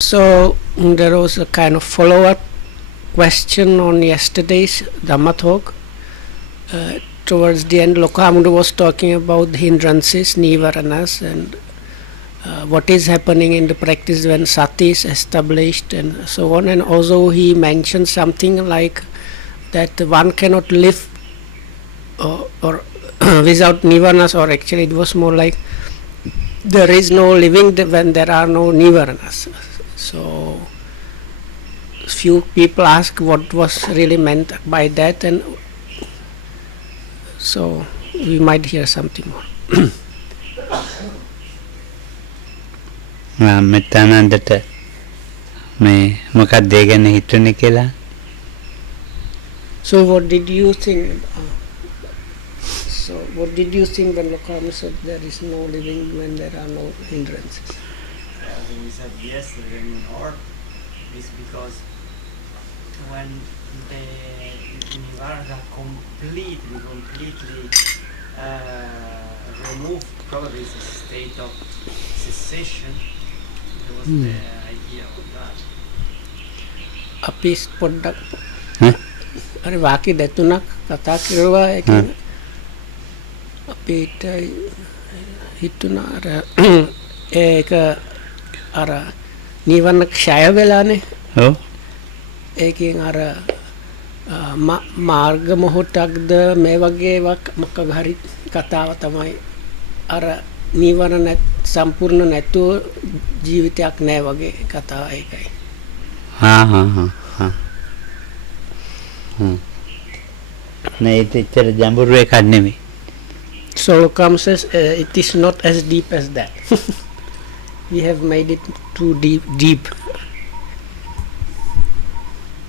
So there was a kind of follow-up question on yesterday's Dhamma talk. Towards the end, Lokahamudu was talking about the hindrances, nivaranas, and what is happening in the practice when sati is established and so on. And also he mentioned something like that one cannot live or without nivaranas, or actually it was more like there is no living when there are no nivaranas. So few people ask what was really meant by that, and so we might hear something more. මෙතනන්දට මේ මොකක්ද ඒ ගැන හිතුනේ කියලා. So what did you think? So what did you think when Lokam said there is no living when there are no hindrances? When we said yesterday in North, is because when the Nivarana completely removed, probably it's a state of cessation. There was the idea of that. අපි පොඩ්ඩක් අර වාක්‍ය දෙතුනක් කතා කරුවා. අපිට හිතුණා අර ඒක අර නිවන ක්ෂය වෙලානේ. ඔව්. ඒකෙන් අර මාර්ග මොහොතක්ද මේ වගේ මොකක් හරි කතාව තමයි අර නිවන සම්පූර්ණ නැතුව ජීවිතයක් නැහැ වගේ කතාව ඒකයි. නෑ ඒක ඇත්තට ජඹුරු එකක් නෙමෙයි. So Lokam says it is not as deep as that. We have made it too deep.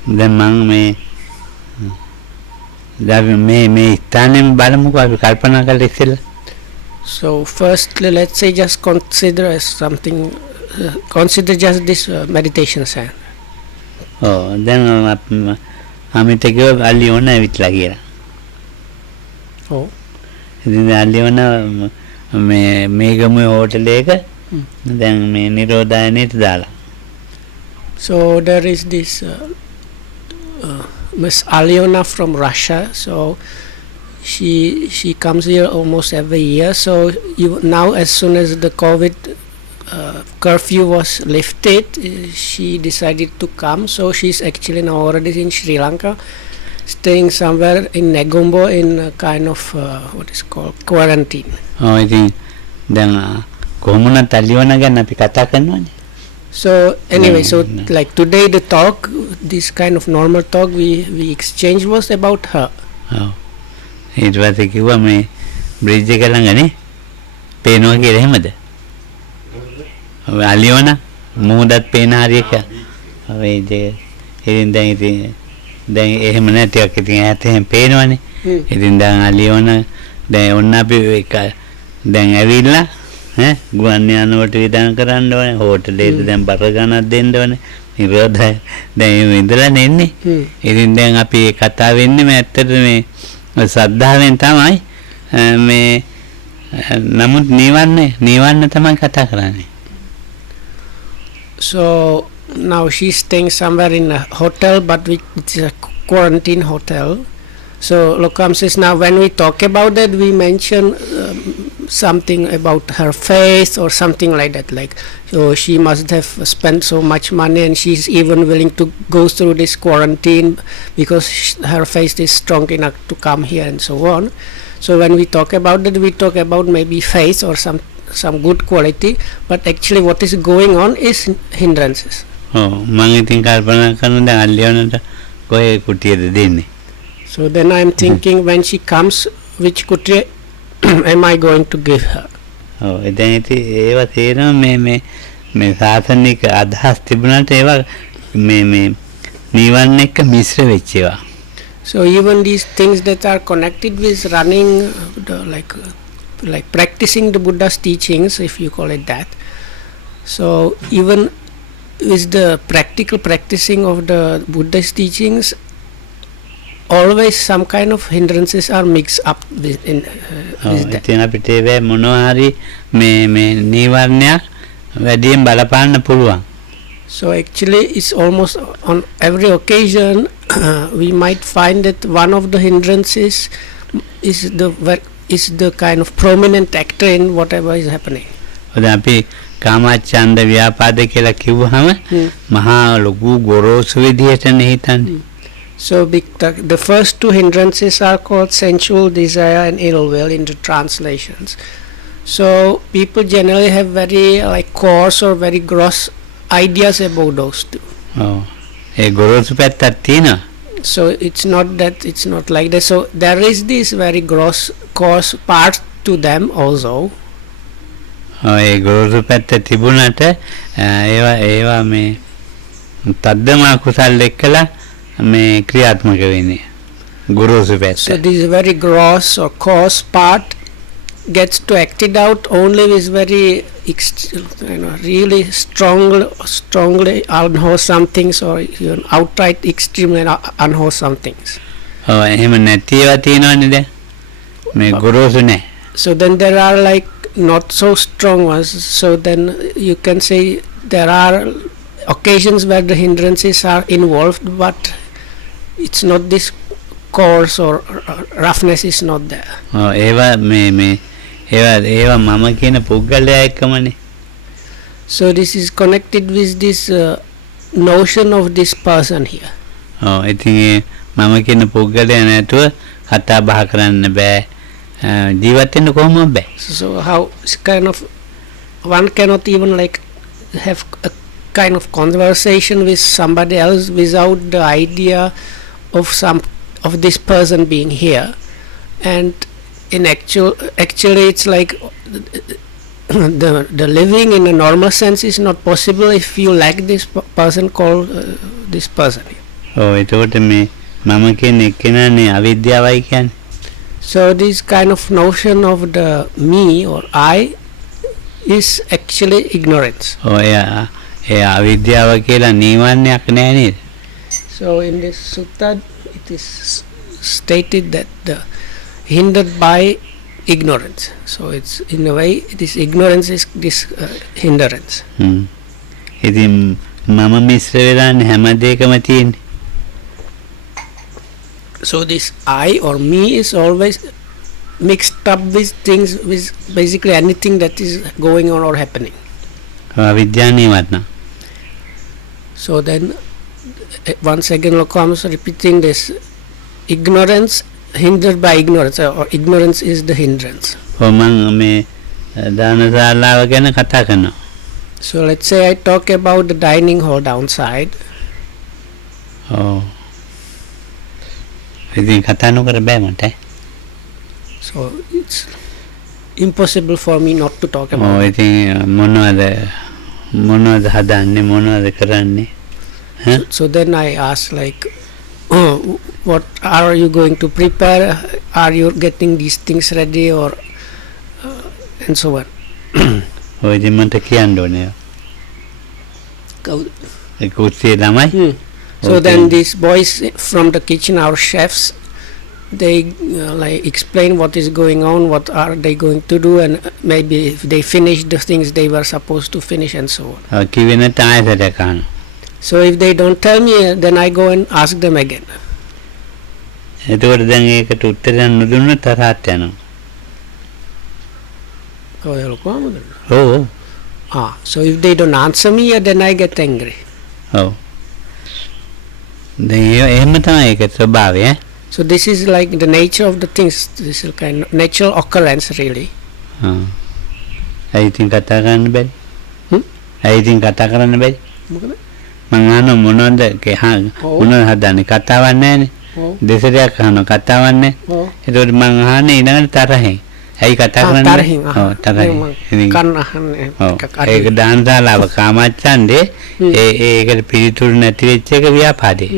දැන් මම මේ ස්ථානෙම බලමුකෝ අපි කල්පනා කරලා ඉස්සෙල්ලා. So firstly, let's say just consider as something, consider just this meditation sign. දැන් අමිට කිව්ව අලියෝන ඇවිත්ලා කියලා. Oh. ඉතින් අලියෝන මේ ගමුවේ හෝටල් එක දැන් මේ නිරෝධායනයට දාලා. So there is this Miss Aliona from Russia. So she comes here almost every year. So now as soon as the COVID curfew was lifted, she decided to come. So she's actually now already in Sri Lanka, staying somewhere in Negombo in a kind of what is called quarantine. ඉතින් දැන් කොහොමද අලියෝන ගැන අපි කතා කරනවනේ. So anyway, so like today the talk, this kind of normal talk we exchanged was about her. ඊට පස්සේ කිව්වා මේ බ්‍රිජ් එක ළඟනේ පේනවා කියලා එහෙමද? අලියෝන මොහොතත් පේන හරියක. ඉතින් දැන් එහෙම නැතිවක් ඉතින් ඈත එහෙම පේනවනේ. ඉතින් දැන් අලියෝන දැන් ඔන්න අපි දැන් ඇවිල්ලා ගුවන් යානවලට විදාන කරන්න ඕනේ. හෝටලේට දැන් බර ගණක් දෙන්න ඕනේ. නිරෝධය දැන් ඉඳලා නෙන්නේ. ඉතින් දැන් අපි කතා වෙන්නේ මේ ඇත්තට මේ සද්ධාවෙන් තමයි මේ නමුත් නිවන්න තමයි කතා කරන්නේ. So now she's staying somewhere in a hotel, but it's a quarantine hotel. So Lokam says now when we talk about that, we mention something about her faith or something like that. Like, so she must have spent so much money and she's even willing to go through this quarantine because her faith is strong enough to come here and so on. So when we talk about that, we talk about maybe faith or some good quality, but actually what is going on is hindrances. මම ඉතින් කල්පනා කරනවා දැන් අල්ලියෝනට කොහේ කුටියද දෙන්නේ. So then I'm thinking when she comes, which kuti am I going to give her? දැන් ඉතින් ඒවා තේරෙනවා මේ සාසනික අදහස් තිබුණාට ඒවා මේ නිවන් එක්ක මිශ්‍ර වෙච්ච ඒවා. So even these things that are connected with running like practicing the Buddha's teachings, if you call it that. So even with the practical practicing of the Buddha's teachings, always some kind of hindrances are mixed up with that. ඉතින් අපිට ඒ මොනවා හරි මේ නිවර්ණයක් වැඩියෙන් බලපාන්න පුළුවන්. So actually, it's almost on every occasion we might find that one of the hindrances is the kind of prominent actor in whatever is happening. දැන් අපි කාමච්ඡන්ද ව්‍යාපාද කියලා කිව්වහම මහා ලොකු ගොරෝසු විදිහටනේ හිතන්නේ. So the first two hindrances are called sensual desire and ill will in the translations. So people generally have very like coarse or very gross ideas about those two. ඔව්. ඒ ගොරෝසු පැත්තක් තියෙනවා. So it's not like that. So there is this very coarse part to them also. ඒ ගොරෝසු පැත්ත තිබුණට ඒවා මේ තද්දම කුසල් එක්කලා මේ ක්‍රියාත්මක වෙන්නේ ගොරෝසු පැත්ත. So this very gross or coarse part gets to acted out only with very really strongly unwholesome things or even outright extremely unwholesome things. ඔව් එහෙම නැති ඒවා තියෙනවනේ දැන් මේ ගොරෝසු නැහැ. So then there are like not so strong ones. So then you can say there are occasions where the hindrances are involved, but it's not this coarse or roughness is not there. ඒවා ඒවා මම කියන පුද්ගලයා එක්කමනේ. So this is connected with this notion of this person here. ඉතින් මම කියන පුද්ගලයා නැතුව කතා බහ කරන්න බෑ. ජීවත් වෙන්න කොහොමද බෑ. So how kind of one cannot even like have a kind of conversation with somebody else without the idea of this person being here, and in actually it's like the living in a normal sense is not possible if you lack this person called this person. ඒකට මේ මම කියන එක්කෙනානේ අවිද්‍යාවයි කියන්නේ. So this kind of notion of the me or I is actually ignorance. ඒ අවිද්‍යාව කියලා නීවරණයක් නෑ නේද? So in this sutta it is stated that the hindered by ignorance. So it's in a way this ignorance is this hindrance. ඉතින් මම මිශ්‍ර වෙලානේ හැම දෙයකම තියෙන්නේ. So this I or me is always mixed up with things, with basically anything that is going on or happening. අවිද්‍යාව නීවරණ. So then once again Lokam's repeating this ignorance hindered by ignorance, or ignorance is the hindrance. මම මේ දානශාලාව ගැන කතා කරනවා. So let's say I talk about the dining hall downside. ඉතින් කතා නොකර බෑ මට. So it's impossible for me not to talk about it. ඉතින් මොනවද හදන්නේ මොනවද කරන්නේ? So then I ask like, what are you going to prepare? Are you getting these things ready or and so on? ඔය ඉතින් මට කියන්න ඕනේ. ඒ කුස්සියේ ළමයි. So then these boys from the kitchen, our chefs, they like explain what is going on, what are they going to do, and maybe if they finish the things they were supposed to finish and so on. කිව්වේ නැත්නම් ආයෙත් කන්න. So if they don't tell me, then I go and ask them again. එතකොට දැන් ඒකට උත්තරයක් නොදුන්නොත් තරහට යනවා. So if they don't answer me, then I get angry. ඔව්. දැන් එහෙම තමයි ඒක ස්වභාවය. So this is like the nature of the things. This is kind of natural occurrence really. ඇයි ඉතින් කතා කරන්න බැරි? ඇයි ඉතින් කතා කරන්න බැරි? මොකද? මං අහන මොනවද මොනවද හදන්නේ කතාවක් නැහැනේ. දෙසරයක් අහනවා කතාවක් නැහැ. ඒකට මං අහන්නේ ඊළඟට තරහෙන්. ඇයි කතා කරන්නේ? තරහින්. තරහින්. කන්න අහන්නේ. ඒක දානශාලාව කාමච්ඡන්දේ ඒකට පිළිතුරු නැති වෙච්ච එක ව්‍යාපාදේ.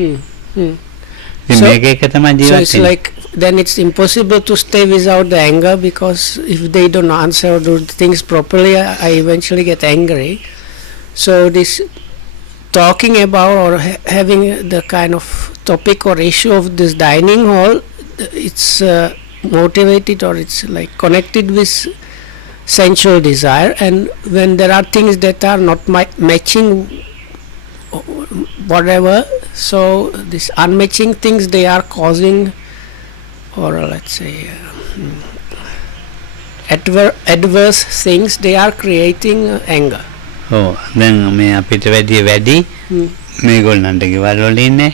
So it's like then it's impossible to stay without the anger, because if they don't answer or do things properly, I eventually get angry. So this talking about or having the kind of topic or issue of this dining hall, it's motivated or it's like connected with sensual desire, and when there are things that are not matching whatever. So these unmatching things, they are causing, or let's say adverse things, they are creating anger. ඔව් දැන් මේ අපිට වැඩි මේගොල්ලන්ට ගෙවල් වල ඉන්නේ.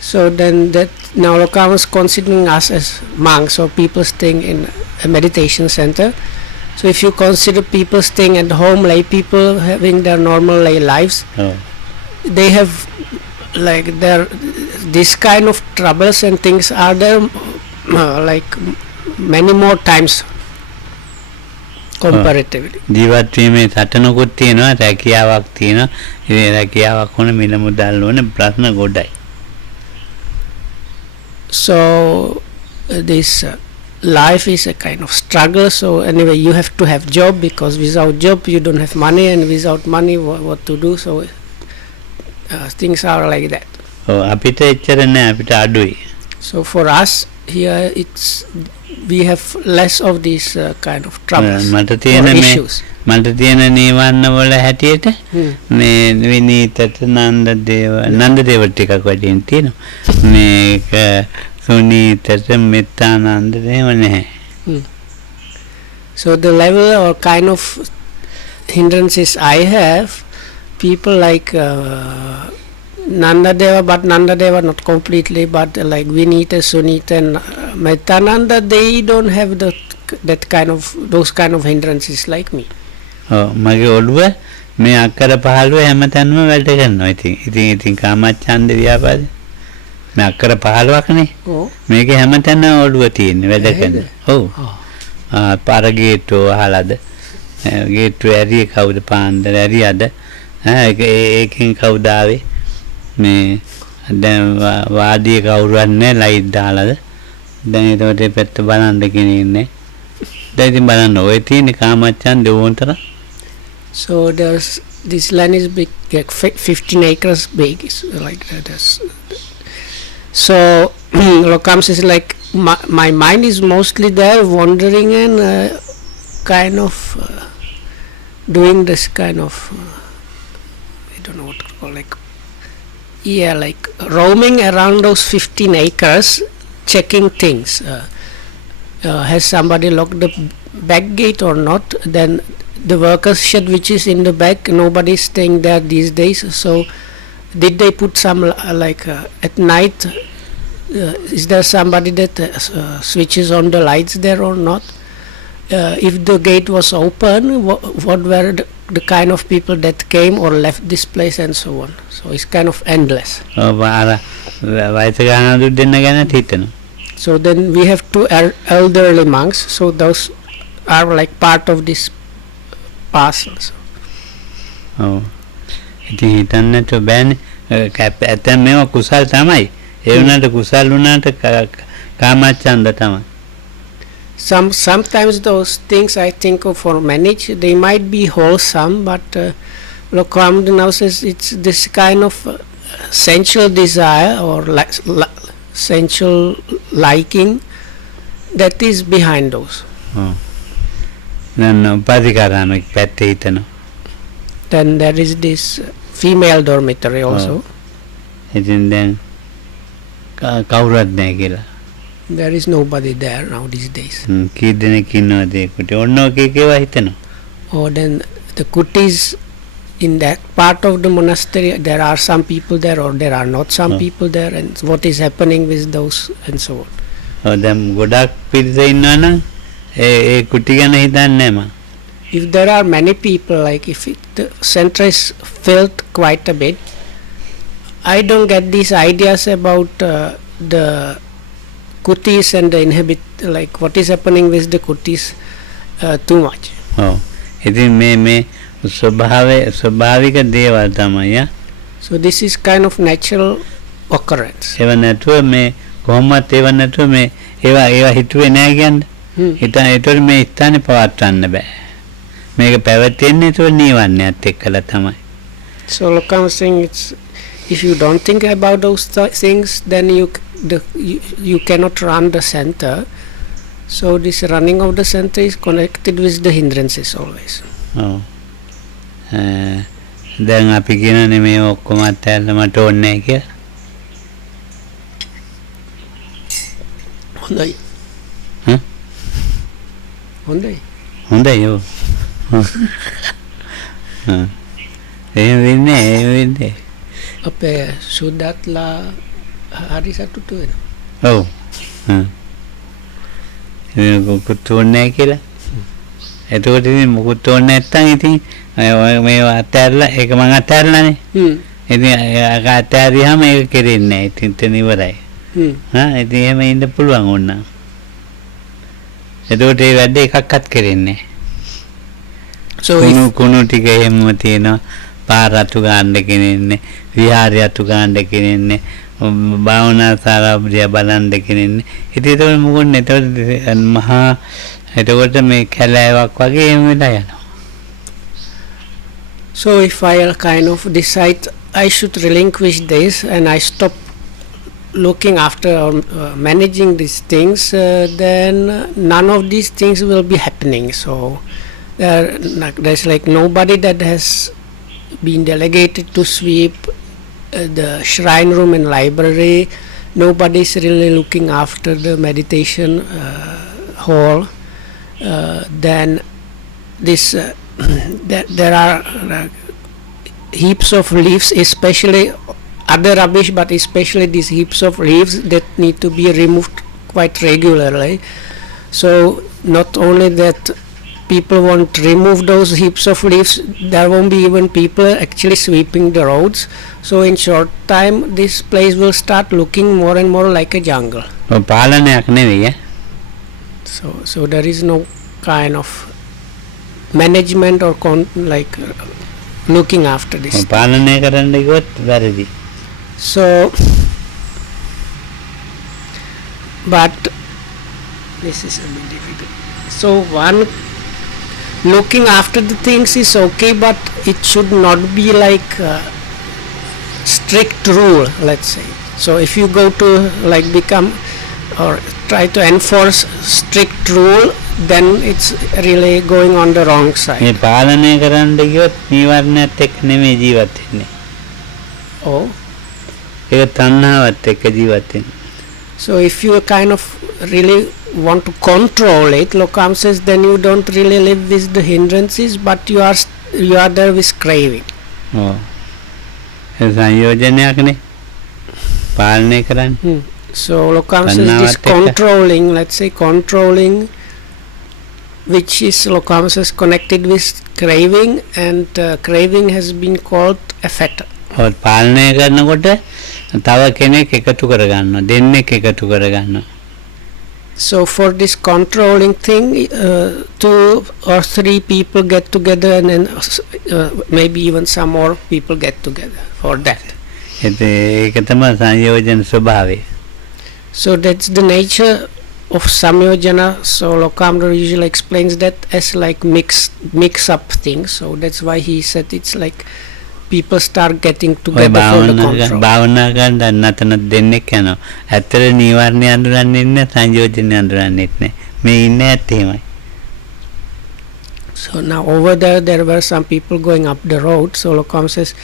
So then that now Lokam is considering us as monks or people staying in a meditation center. So if you consider people staying at home, lay people having their normal lay lives, ඔව් they have like their this kind of troubles and things are there like many more times comparatively. ජීවත් වීමේ සටනකුත් තියෙනවා, රැකියාවක් තියෙනවා. ඒ රැකියාවක් වුණ මිල මුදල් වුණ ප්‍රශ්න ගොඩයි. So this life is a kind of struggle. So anyway, you have to have job, because without job you don't have money, and without money what to do. So things are like that. ඔව් අපිට එච්චර නෑ, අපිට අඩුයි. So for us here, we have less of these kind of troubles මට or තියෙන මේ issues. මට තියෙන නීවරණ වල හැටියට මේ විනීතට නන්දදේව ටිකක් වැඩියෙන් තියෙනවා. මේක සුනීතට මෙත්තානන්ද එහෙම නැහැ. So the level or kind of hindrances I have, people like Nandadeva, but Nandadeva not completely, but like Vinita, Sunita and Mettananda, they don't have those kind of hindrances like me. ඔව් මගේ ඔළුව මේ අක්කර 15 හැමතැනම වැඩ කරනවා. ඉතින් කාමච්ඡන්ද ව්‍යාපාද මේ අක්කර 15ක්නේ. Oh. මේකේ හැමතැනම ඔළුව තියෙන්නේ වැඩ කරන. ඔව්. පාර ගේට්ටුව අහලාද? ගේට්ටුව ඇරියේ කවුද පාන්දර ඇරියද? ඒකෙන් කවුද ආවේ? මේ දැන් වාදියේ කවුරුවත් නැහැ, ලයිට් දාලාද? දැන් ඒකට පැත්ත බලන්න කෙනෙක් නැහැ. දැන් ඉතින් බලන්න ඔය තියෙන කාමච්ඡන්ද ඕන්තර. So this land is big, like 15 acres big. It's like that. So Lokam says like my mind is mostly there, wandering and kind of doing this kind of I don't know what to call, like like roaming around those 15 acres, checking things. Has somebody locked the back gate or not? Then the workers shed which is in the back, nobody is staying there these days. So did they put some like at night, is there somebody that switches on the lights there or not? If the gate was open, what were the kind of people that came or left this place and so on? So it's kind of endless. So then we have two elderly monks, so those are like part of this parcel. So. Oh, ඉතින් හිතන්නට බෑනේ. ඇත්තම මේවා කුසල් තමයි. ඒ වුණාට කුසල් වුණාට කාමච්ඡන්ද තමයි. Sometimes those things I think of for manage, they might be wholesome, but Lokam now says it's this kind of sensual desire or sensual liking that is behind those. Oh. Then there is this female dormitory also. There is nobody there now these days. Oh, then the kutis in that part of the monastery, there are some people there or there are not some people there, and what is happening with those and so on. Oh, them godak pirzai if there are many people, like if the center is filled quite a bit, I don't get these ideas about the kutis and the like what is happening with the kutis too much. Oh, so this is kind of natural occurrence. හිතන මේ ස්ථානේ පවත්වන්න බෑ. මේක පැවතෙන්නේ ඒතොර නීවරණයත් එක්කලා තමයි. So Lokam is saying it's if you don't think about those things, then you cannot run the center. So this running of the center is connected with the hindrances always. Oh. දැන් අපි කියනනේ මේ ඔක්කොම අතහැරලා මට ඕනේ නැහැ කියලා. හොඳයි. හ්ම්? හොඳයි. හොඳයි ඔව්. එහෙම වෙන්නේ. අපේ සුද්දත්ලා හරි සතුටු වෙනවා. ඔව්. මොකුත් ඕනේ නැහැ කියලා. එතකොට ඉතින් මොකුත් ඕනේ නැත්තම් ඉතින් මේවා අතහැරලා ඒක මං අතහැරලානේ. ඉතින් ඒක අතහැරියාම ඒක කෙරෙන්නේ නැහැ. ඉතින් එතන ඉවරයි. ඉතින් එහෙම ඉන්න පුළුවන් ඕන. එතකොට ඒ වැඩ එකක්වත් කෙරෙන්නේ නැහැ. So කුණු ටික එහෙම තියෙනවා. පාර අතු ගන්න කෙනෙන්නේ, විහාරය අතු ගන්න කෙනෙන්නේ, භාවනා ශාලාව බලන්න කෙනෙන්නේ. ඉතින් ඒක මොකද එතකොට මහා එතකොට මේ කැලෑවක් වගේ එහෙම වෙලා යනවා. So if I kind of decide I should relinquish this and I stop looking after or managing these things, then none of these things will be happening. So there's like nobody that has been delegated to sweep the shrine room and library. Nobody is really looking after the meditation hall. Then this there are heaps of leaves, especially other rubbish, but especially these heaps of leaves that need to be removed quite regularly. So not only that people won't remove those heaps of leaves, there won't be even people actually sweeping the roads. So in short time this place will start looking more and more like a jungle. පාලනයක් නෙවෙයි. So there is no kind of management or looking after this. පාලනය කරන්න ගියොත් වැරදි. So but this is a bit difficult. So one, looking after the things is okay, but it should not be like a strict rule, let's say. So if you go to become or try to enforce strict rule, then it's really going on the wrong side. මේ පාලනය කරන්න ගියොත් නීවරණයත් එක්ක නෙමෙයි ජීවත් වෙන්නේ. Oh. ඒක තණ්හාවත් එක්ක ජීවත් වෙන්නේ. So if you kind of really want to control it, Lokam says, then you don't really live with the hindrances, but you are there with craving. ඔව්. ඒ සංයෝජනයක්නේ පාලනය කරන්නේ. So Lokam says this controlling, let's say controlling, which is Lokam says connected with craving, and craving has been called a fetter. ඔව් පාලනය කරනකොට තව කෙනෙක් එකතු කරගන්නවා, දෙන්නෙක් එකතු කරගන්නවා. So for this controlling thing, 2 or 3 people get together, and then maybe even some more people get together for that. ඒක තමයි සංයෝජන ස්වභාවය. So that's the nature of Samyojana. So Lokamdar usually explains that as like mix up things. So that's why he said it's like people start getting together for the control. භාවනා කරන නැතන දෙන්නෙක් යනවා. ඇත්තට නීවරණ අඳුරන්නේ නැහැ, සංයෝජන අඳුරන්නේත් නැහැ. මේ ඉන්නේ ඇත්ත එහෙමයි. So now over there were some people going up the road. So Lokam says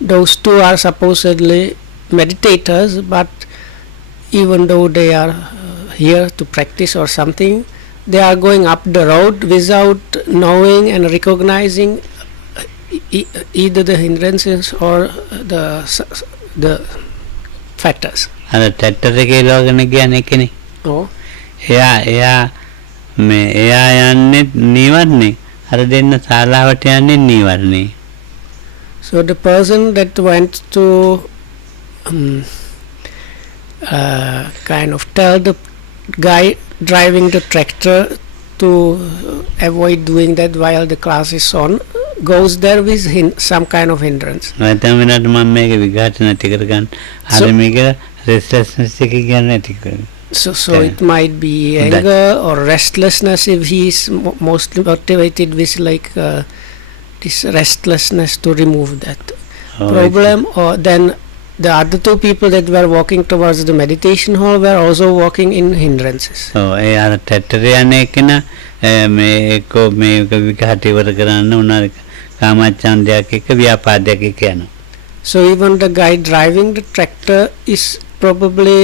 those 2 are supposedly meditators, but even though they are here to practice or something, they are going up the road without knowing and recognizing either the hindrances or the fetters. අර tractor එකේ ලෝකන කියන්නේ කෙනෙක්. Oh. එයා යන්නේ නීවරණේ. අර දෙන්න ශාලාවට යන්නේ නීවරණේ. So the person that went to kind of tell the guy driving the tractor to avoid doing that while the class is on, goes there with some kind of hindrance. නැත්නම් වෙනත් මම මේක විඝාතන නැති කරගන්න. අර මේක restlessness එක කියන්නේ නැති කරගන්න. So it might be anger or restlessness if he is mostly motivated with this restlessness to remove that problem, or then the other two people that were walking towards the meditation hall were also walking in hindrances. ඔව් ඒ අර තැට්ටරේ යන්නේ කෙනා මේ එක්ක මේ විකාට ඉවර කරන්න උනාර කාමච්ඡන්දයක් එක්ක ව්‍යාපාදයක් එක්ක යනවා. So even the guy driving the tractor is probably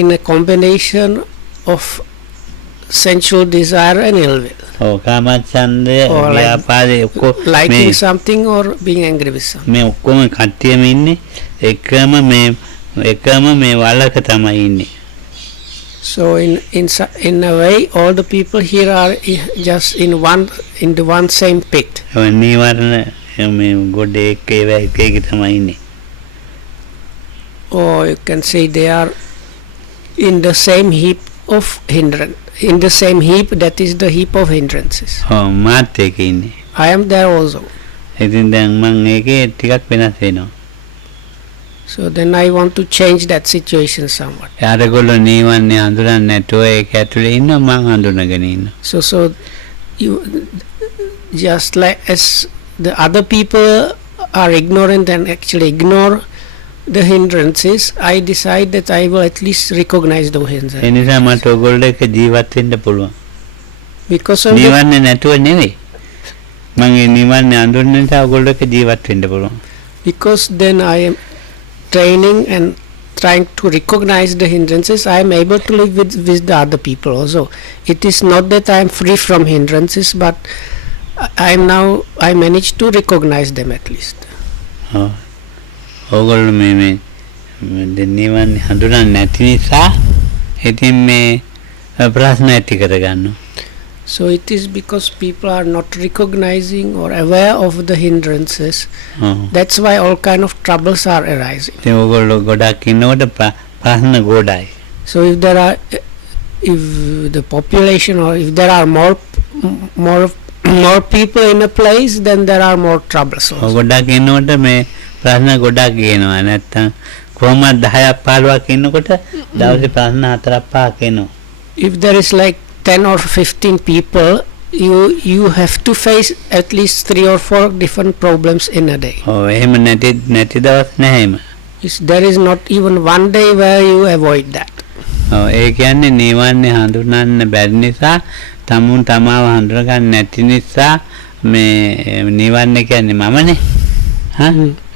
in a combination of sensual desire and ill will. ඔව් කාමච්ඡන්දය Or like ව්‍යාපාදේ ඔක්කො liking something or being angry with something. මේ ඔක්කොම කට්ටියම ඉන්නේ එකම මේ වලක තමයි ඉන්නේ. So in a way, all the people here are just in the one same pit. ඔය නීවරණ මේ ගොඩ එක්ක ඒවා එකේ තමයි ඉන්නේ. Or you can say they are in the same heap of hindrance. In the same heap, that is the heap of hindrances. ඔව් මාත් ඒකේ ඉන්නේ. I am there also. ඉතින් දැන් මම ඒකේ ටිකක් වෙනස් වෙනවා. So then I want to change that situation somewhat. යාරගොල්ලෝ නීවරණ හඳුනන්නේ නැතුව ඒක ඇතුලේ ඉන්නවා මං හඳුනගෙන ඉන්නවා. So you just like as the other people are ignorant and actually ignore the hindrances, I decide that I will at least recognize those A hindrances. නිසා මට ඔයගොල්ලෝ එක්ක ජීවත් වෙන්න පුළුවන්. Because of the, නීවරණ නැතුව නෙවෙයි. මම ඒ නීවරණ හඳුනන නිසා ඔයගොල්ලෝ එක්ක ජීවත් වෙන්න පුළුවන්. because then I am training and trying to recognize the hindrances, I am able to live with the other people also. It is not that I am free from hindrances, but I managed to recognize them at least. ඔව්. ඔයගොල්ලෝ මේ නීවරණ හඳුනන්නේ නැති නිසා ඉතින් මේ ප්‍රශ්න ඇති කරගන්නවා. So it is because people are not recognizing or aware of the hindrances. ඔව්. That's why all kind of troubles are arising. ඉතින් ඔයගොල්ලෝ ගොඩක් ඉන්නකොට ප්‍රශ්න ගොඩයි. So if the population or if there are more people in a place, then there are more troubles also. ගොඩක් ඉන්නකොට මේ ප්‍රශ්න ගොඩක් එනවා. නැත්තම් කොහොමද 10ක් 15ක් ඉන්නකොට දවසේ ප්‍රශ්න 4ක් 5ක් එනවා. If there is like 10 or 15 people, you have to face at least 3 or 4 different problems in a day. ඔව් එහෙම නැති දවස් නැහැම. There is not even one day where you avoid that. ඔව් ඒ කියන්නේ නීවරණ හඳුනන්න බැරි නිසා තමුන් තමාව හඳුනගන්න නැති නිසා මේ නීවරණ කියන්නේ මමනේ. හා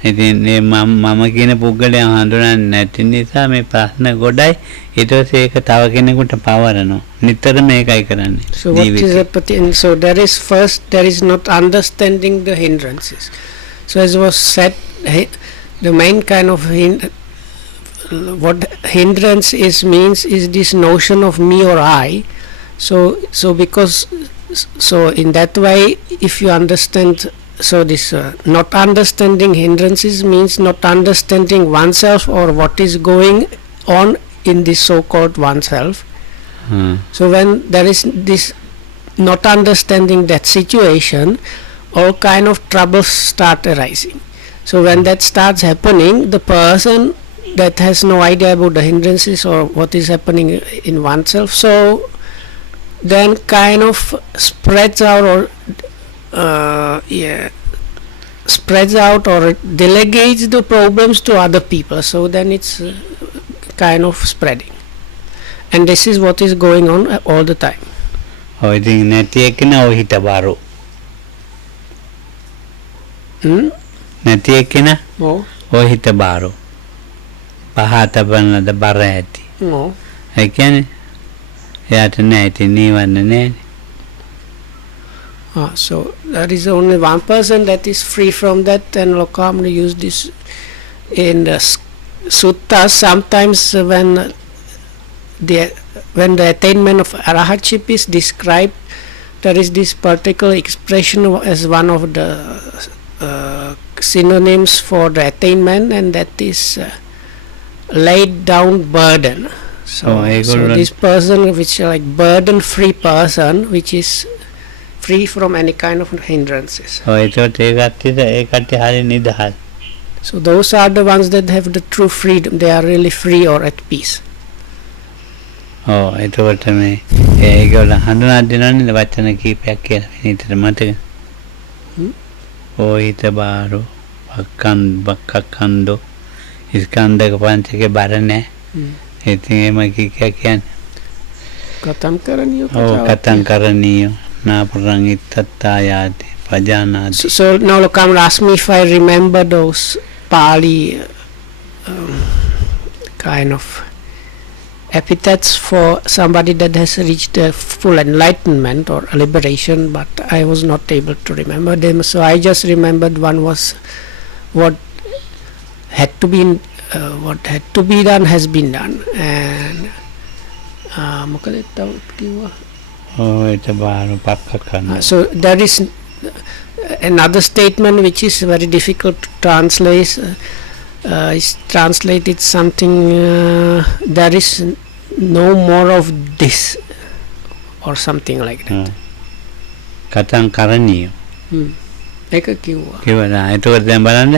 ඉතින් මම කියන පුද්ගලයා හඳුනන්නේ නැති නිසා මේ ප්‍රශ්න ගොඩයි. ඊට පස්සේ ඒක තව කෙනෙකුට පවරනවා. නිතරම මේකයි කරන්නේ. So what is happening? So there is not understanding the hindrances. So as was said, the main kind of what hindrance means is this notion of me or I. So in that way, if you understand, so this not understanding hindrances means not understanding oneself or what is going on in this so-called oneself. So when there is this not understanding that situation, all kind of troubles start arising. So when that starts happening, the person that has no idea about the hindrances or what is happening in oneself, so then kind of spreads out or delegates the problems to other people. So then it's kind of spreading, and this is what is going on all the time. ඔය ඉතින් නැති එක්කන ඔය හිත බාරෝ. නැති එක්කන Oh, ඔය හිත බාරෝ. පහත බලනද බර ඇති. no. ඒ කියන්නේ එයාට නැති නීවරණ නැහැ. So there is only one person that is free from that, and Lokamuni used this in the suttas. Sometimes when the attainment of arahatship is described, there is this particular expression as one of the synonyms for the attainment, and that is laid down burden. So this person, which is like burden free person, which is free from any kind of hindrances. ඔය ඒකට ඒ කට්ටිය හරිය නිදහස්. So those are the ones that have the true freedom. They are really free or at peace. ඔව් ඒකට මේ ඒගොල්ලෝ හඳුනා දෙනවනේ වචන කීපයක් කියලා විනිතර මතක. ඔය හිත බාරෝ බක්කන්දෝ ස්කන්ධක පංචකේ බර නැහැ. ඉතින් එම කියන්නේ කතම් කරණිය ඔව් කතං කරණීය නාපරං ඉත්තත්තායාති පජානාති. So now Lokam asked me if I remember those Pali kind of epithets for somebody that has reached a full enlightenment or liberation, but I was not able to remember them. So I just remembered one was what had to be done has been done, and මොකද තව කිව්වා? ඒක බාර පක්ක කරනවා. So there is another statement which is very difficult to translate. Is translated something there is no more of this or something like that. කතං කරණීය. ඒක කිව්වා. කිව්වා. ඒකෝට දැන් බලන්න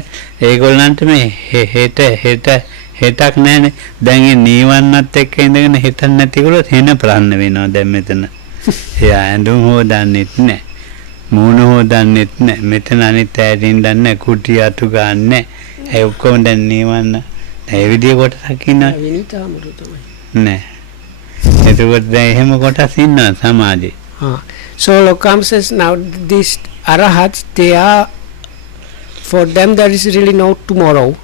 ඒගොල්ලන්ට මේ හෙටක් නැහැනේ. දැන් මේ නීවන්නත් එක්ක ඉඳගෙන හිතන්න නැතිකොලොත් වෙන ප්‍රශ්න වෙනවා දැන් මෙතන. එයා ඇඳුම් හොදන්නෙත් නැහැ. මූණ හොදන්නෙත් නැහැ. මෙතන අනිත් ඇයින් දන්නේ කුටි අතු ගන්නෑ. ඒ ඔක්කොම දැන් නීවන්න. ඒ විදිය කොටසක් ඉන්නවා. විනිතාමරු තමයි. නෑ. ඒකෝට දැන් එහෙම කොටස් ඉන්නවා සමාජේ. So Lokam says now these arahats, they are, for them there is really no tomorrow,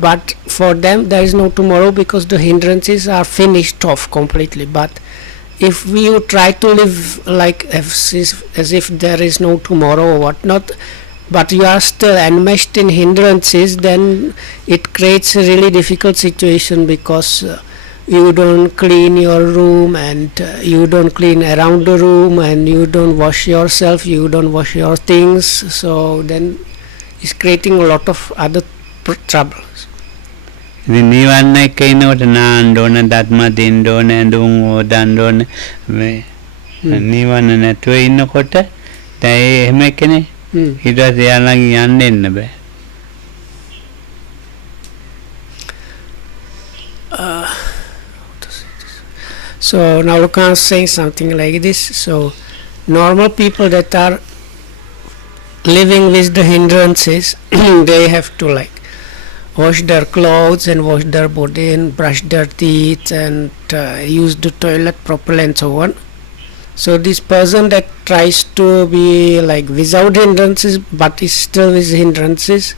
but for them there is no tomorrow because the hindrances are finished off completely. But if we would try to live like as if there is no tomorrow or whatnot, but you are still enmeshed in hindrances, then it creates a really difficult situation because you don't clean your room, and you don't clean around the room, and you don't wash yourself, you don't wash your things, so then it's creating a lot of other troubles. ඉතින් නීවන්න එක්ක ඉන්නකොට නාන්න ඕන, දත්ම දින්න ඕන, ඇඳුම් හොදන්න ඕන. මේ නීවන්න නැතුව ඉන්නකොට දැන් එහෙම කෙනේ ඊට පස්සේ යාළඟ යන්න එන්න බෑ. So now Lokam is saying something like this. So normal people that are living with the hindrances, they have to like wash their clothes and wash their body and brush their teeth and use the toilet properly and so on. So this person that tries to be like without hindrances but is still with hindrances,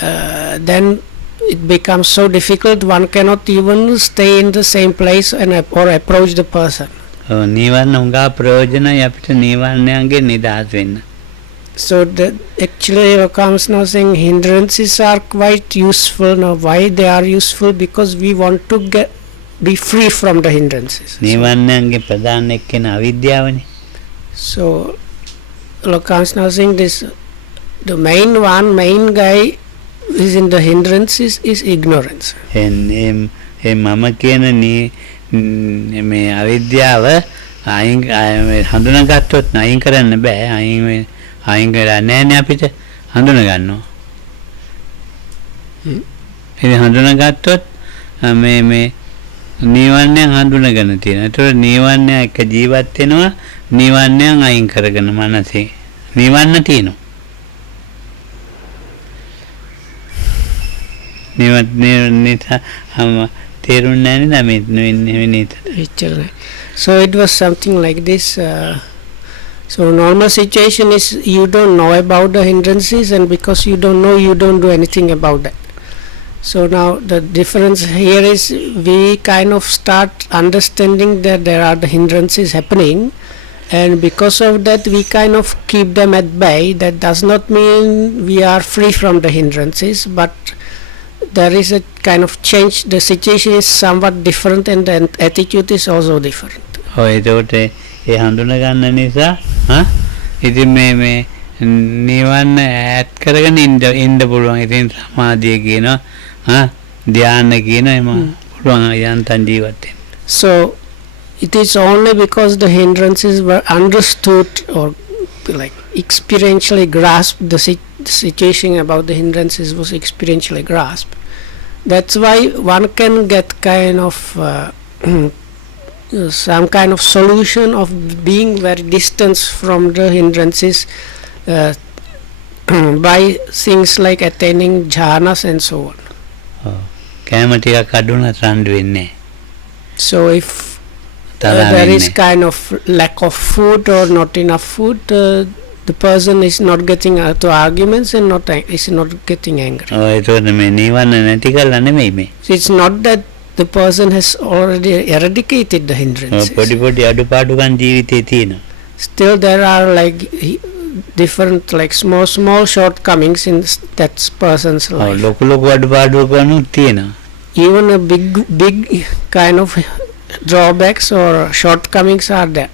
then it becomes so difficult, one cannot even stay in the same place and or approach the person. නීවන්න උංගා ප්‍රයෝජනයි අපිට නීවන්නයන්ගේ නිදහස් වෙන්න. So actually Lokam is now saying hindrances are quite useful. Now why they are useful? Because we want to be free from the hindrances. නීවන්නයන්ගේ ප්‍රධාන එක්කෙන අවිද්‍යාවනේ. So Lokam is now saying this, the main guy is in the hindrances is ignorance. And මම කියන මේ අවිද්‍යාව අයින් හඳුනාගත්තොත් අයින් කරන්න බෑ. අයින් කරන්නේ නැහැ අපිට හඳුනා ගන්නවා. ඉතින් හඳුනාගත්තොත් මේ නීවරණයන් හඳුනාගෙන තියෙනවා. ඒතකොට නීවරණය එක ජීවත් වෙනවා. නීවරණයන් අයින් කරගෙන මනසේ නීවරණ තියෙනවා. So it was something like this. So normal situation is you don't know about the hindrances, and because you don't know, you don't do anything about that. So now the difference here is we kind of start understanding that there are the hindrances happening, and because of that we kind of keep them at bay. That does not mean we are free from the hindrances, but there is a kind of change. The situation is somewhat different and the attitude is also different. ඒකට ඒ හඳුනා ගන්න නිසා ඉතින් මේ නිවන්න ඈත් කරගෙන ඉන්න පුළුවන්. ඉතින් සමාධිය කියනවා ධ්‍යාන කියනවා එම පුළුවන් යන්තම් ජීවත් වෙන්න. So it is only because the hindrances were understood or like experientially grasped, the situation about the hindrances was experientially grasped. That's why one can get kind of some kind of solution of being very distant from the hindrances by things like attaining jhanas and so on. කෑම ටිකක් අඩු වුණත් රණ්ඩු වෙන්නේ So if තරහ there is වෙන්නේ. kind of lack of food or not enough food, the person is not getting to arguments and is not getting angry. ඒතකොට මේ නිවන්න නැති කරලා නෙමෙයි මේ. So it's not that the person has already eradicated the hindrances. පොඩි පොඩි අඩුපාඩුකම් ජීවිතේ තියෙනවා. Still there are like different like small shortcomings in that person's life. ලොකු ලොකු අඩුපාඩුකම් තියෙනවා. Even a big kind of drawbacks or shortcomings are there.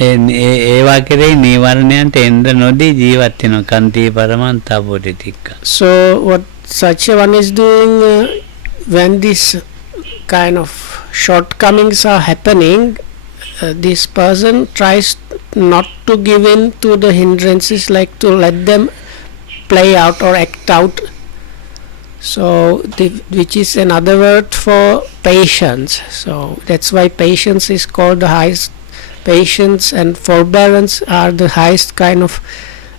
ඒවා කෙරෙහි නීවරණයන්ට එන්න නොදී ජීවත් වෙනවා කන්ති පරමන්ත අපෝටිතික්ක. So what such a one is doing when this kind of shortcomings are happening, this person tries not to give in to the hindrances, like to let them play out or act out. So which is another word for patience. So that's why patience is called the highest. Patience and forbearance are the highest kind of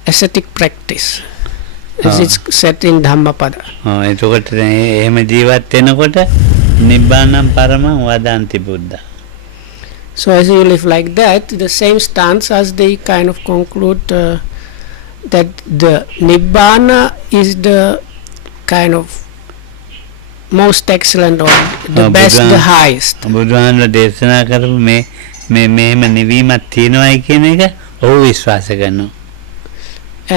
ascetic practice, as it's said in Dhammapada. එතකොට එහෙම ජීවත් වෙනකොට නිබ්බානම් පරමං වදන්ති බුද්ධ. So as you live like that, the same stance as they kind of conclude that the Nibbana is the kind of most excellent or the best, the highest. බුදුහාමුදුරුවෝ දේශනා කරපු මේ මෙහෙම නිවීමක් තියෙනවායි කියන එක ඔහු විශ්වාස කරනවා.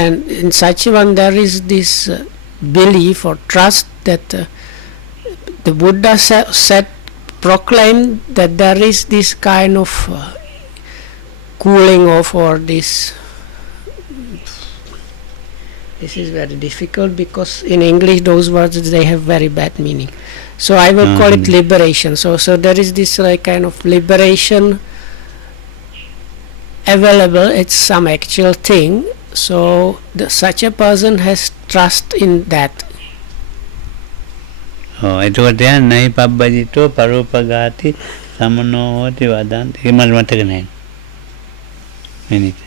And in such one there is this belief or trust that the Buddha said, proclaimed that there is this kind of cooling off, or this is very difficult because in English those words they have very bad meaning. So I will call it liberation. So there is this kind of liberation available. It's some actual thing. So such a person has trust in that. එතකොට යන්නේ නයි පබ්බජිතෝ පරෝපගාති සමනෝ හෝති වදන්ති. ඒක මට මතක නැහැ. මෙනිට.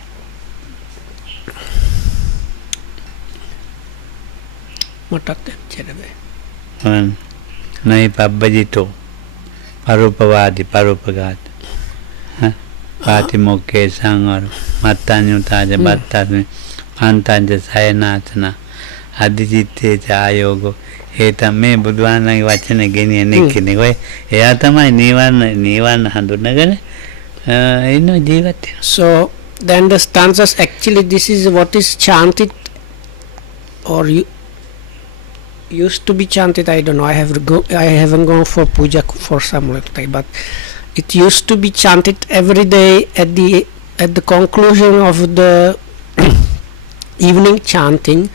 මටත් එච්චරයි. නයි පබ්බජිතෝ පරෝපවාදී පරෝපගාති. පාතිමොක්කේ සංවර මත්තඤ්ඤුතාජ බත්තස්මි අන්තංජ සයනාතන අධිචිත්තේ ආයෝගෝ. ඒ තමයි බුදුහාමගේ වචන ගෙනියන්නේ කෙනෙක්. ඔය එයා තමයි නීවරණ හඳුනගෙන ඉන්න ජීවත් වෙනවා. So then the stanzas, actually this is what is chanted or used to be chanted. I don't know, I haven't gone for puja for some time, but it used to be chanted every day at the conclusion of the evening chanting.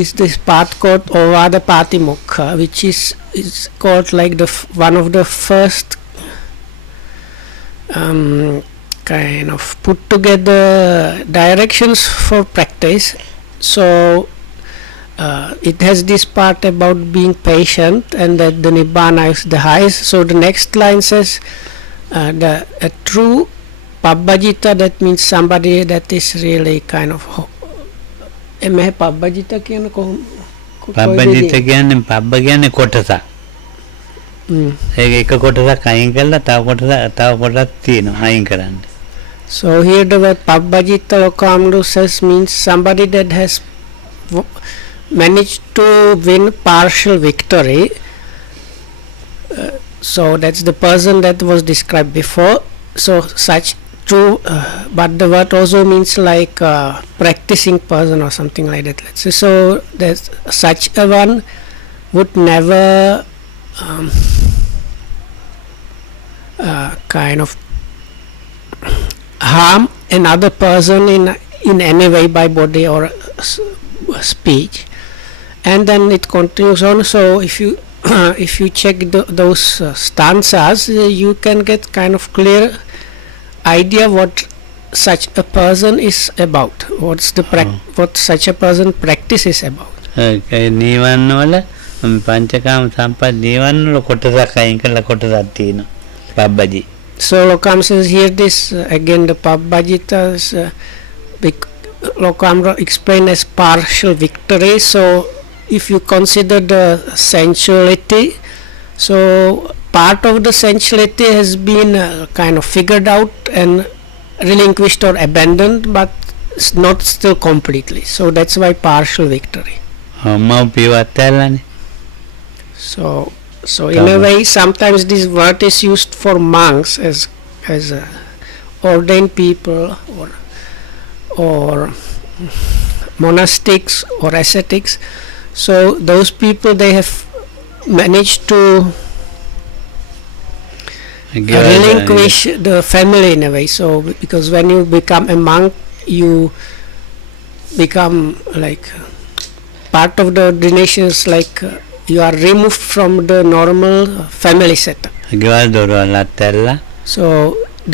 Is this part called Ovada Patimokha, which is called like one of the first kind of put together directions for practice. So it has this part about being patient and that the Nibbana is the highest. So the next line says a true Pabbajita, that means somebody that is really kind of එමෙ පබ්බජිත කියන පබ්බජිත කියන්නේ පබ්බ කියන්නේ කොටසක්. ඒක එක කොටසක් අයින් කරලා තව කොටසක් තියෙනවා අයින් කරන්න. So here the word Pabbajita Lokamlu says means somebody that has managed to win partial victory. So that's the person that was described before. So such true, but the word also means like practicing person or something like that. Let's say. So there's such a one would never kind of harm another person in any way by body or speech. And then it continues on. So if you check those stanzas, you can get kind of clear idea what such a person is about, what such a person practice is about. නීවරණ වල පංචකාම සම්පත් නීවරණ වල කොටසක් අයින් කරලා කොටසක් තියෙනවා පබ්බජි. So Lokam says here this again the Pabbajita Lokam explained as partial victory. So if you consider the sensuality, so part of the sensuality has been kind of figured out and relinquished or abandoned, but it's not still completely. So that's why partial victory. මව්පියව අත්හැරලානේ. So in a way, sometimes this word is used for monks as ordained people or monastics or ascetics. So those people, they have managed to relinquish the family in a way. So because when you become a monk, you become like part of the ordinations, like you are removed from the normal family setup. ගෙවල් දොරවල් අත්හැරලා So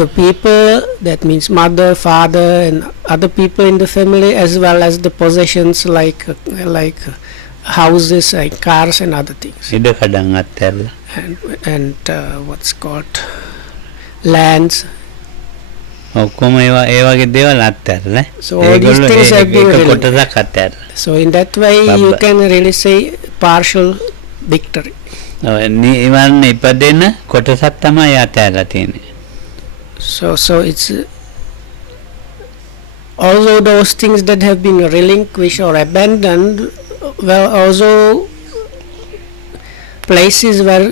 the people, that means mother, father, and other people in the family, as well as the possessions like houses, like cars and other things, ඉඩකඩම් අත්හැරලා and what's called lands. ඔක්කොම ඒ වගේ දේවල් අත්හැරලා. So all these things have been relinquished. කොටසක් අත්හැරලා. So in that way, you can really say partial victory. නිවන්න ඉපදෙන කොටසක් තමයි අත්හැරලා තියෙන්නේ. So it's although those things that have been relinquished or abandoned were also places where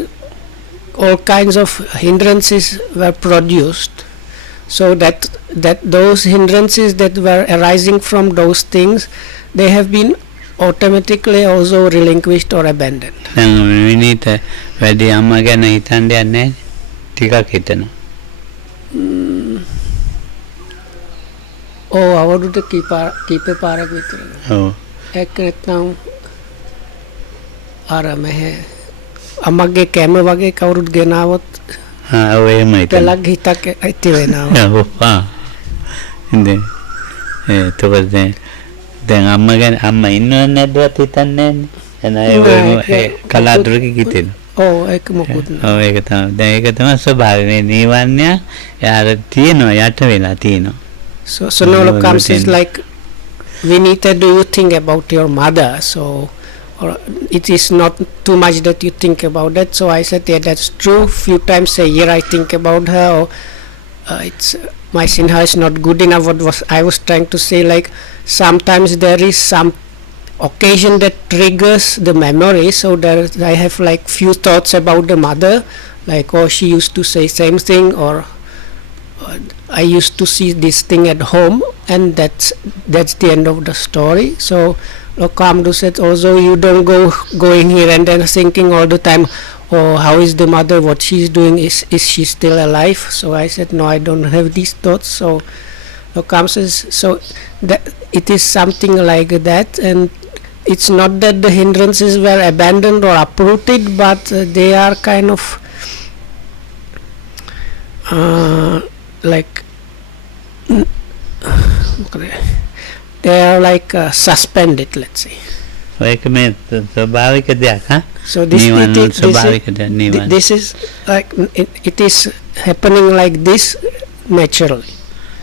all kinds of hindrances were produced, so that those hindrances that were arising from those things, they have been automatically also relinquished or abandoned. දැන් විනීත වැඩි අම්මා ගැන හිතන්න යන්නේ නැහැ. ටිකක් හිතනවා. අවුරුද්ද කීප පාරක් විතර. ඔව්. ඒක නැත්නම් අර මෙහෙ අම්මගේ කැම වගේ කවුරුත් ගෙනාවොත් ඔව් එහෙමයි. පළක් හිතක් ඇති වෙනවා. ඔව්. ඉතින් එතකොට දැන් අම්මා ගැන අම්මා ඉන්නව නැද්දවත් හිතන්නේ නැහැ නේ. එන කලාතුරකින් හිතෙනවා. ඔව් ඒක මොකුත් නෑ. ඔව් ඒක තමයි. දැන් ඒක තමයි ස්වභාවය. මේ නිවන්‍ය යාර තියෙනවා යට වෙලා තියෙනවා. So now comes is like, Vinita, do you think about your mother? So or it is not too much that you think about that. So I said, yeah, that's true. Few times a year I think about her. Or it's my sinha is not good enough. What was I was trying to say, like sometimes there is some occasion that triggers the memory. So there I have like few thoughts about the mother, like, oh, she used to say same thing, or I used to see this thing at home, and that's the end of the story. So Lokamdu said, also you don't go in here and then thinking all the time, oh, how is the mother, what she's doing, is she still alive? So I said, no, I don't have these thoughts. So Lokam says, so that it is something like that, and it's not that the hindrances were abandoned or uprooted, but they are kind of like they are like suspended, let's say. ඒක මේ ස්වභාවික දෙයක් හා. So this is like it is happening like this naturally.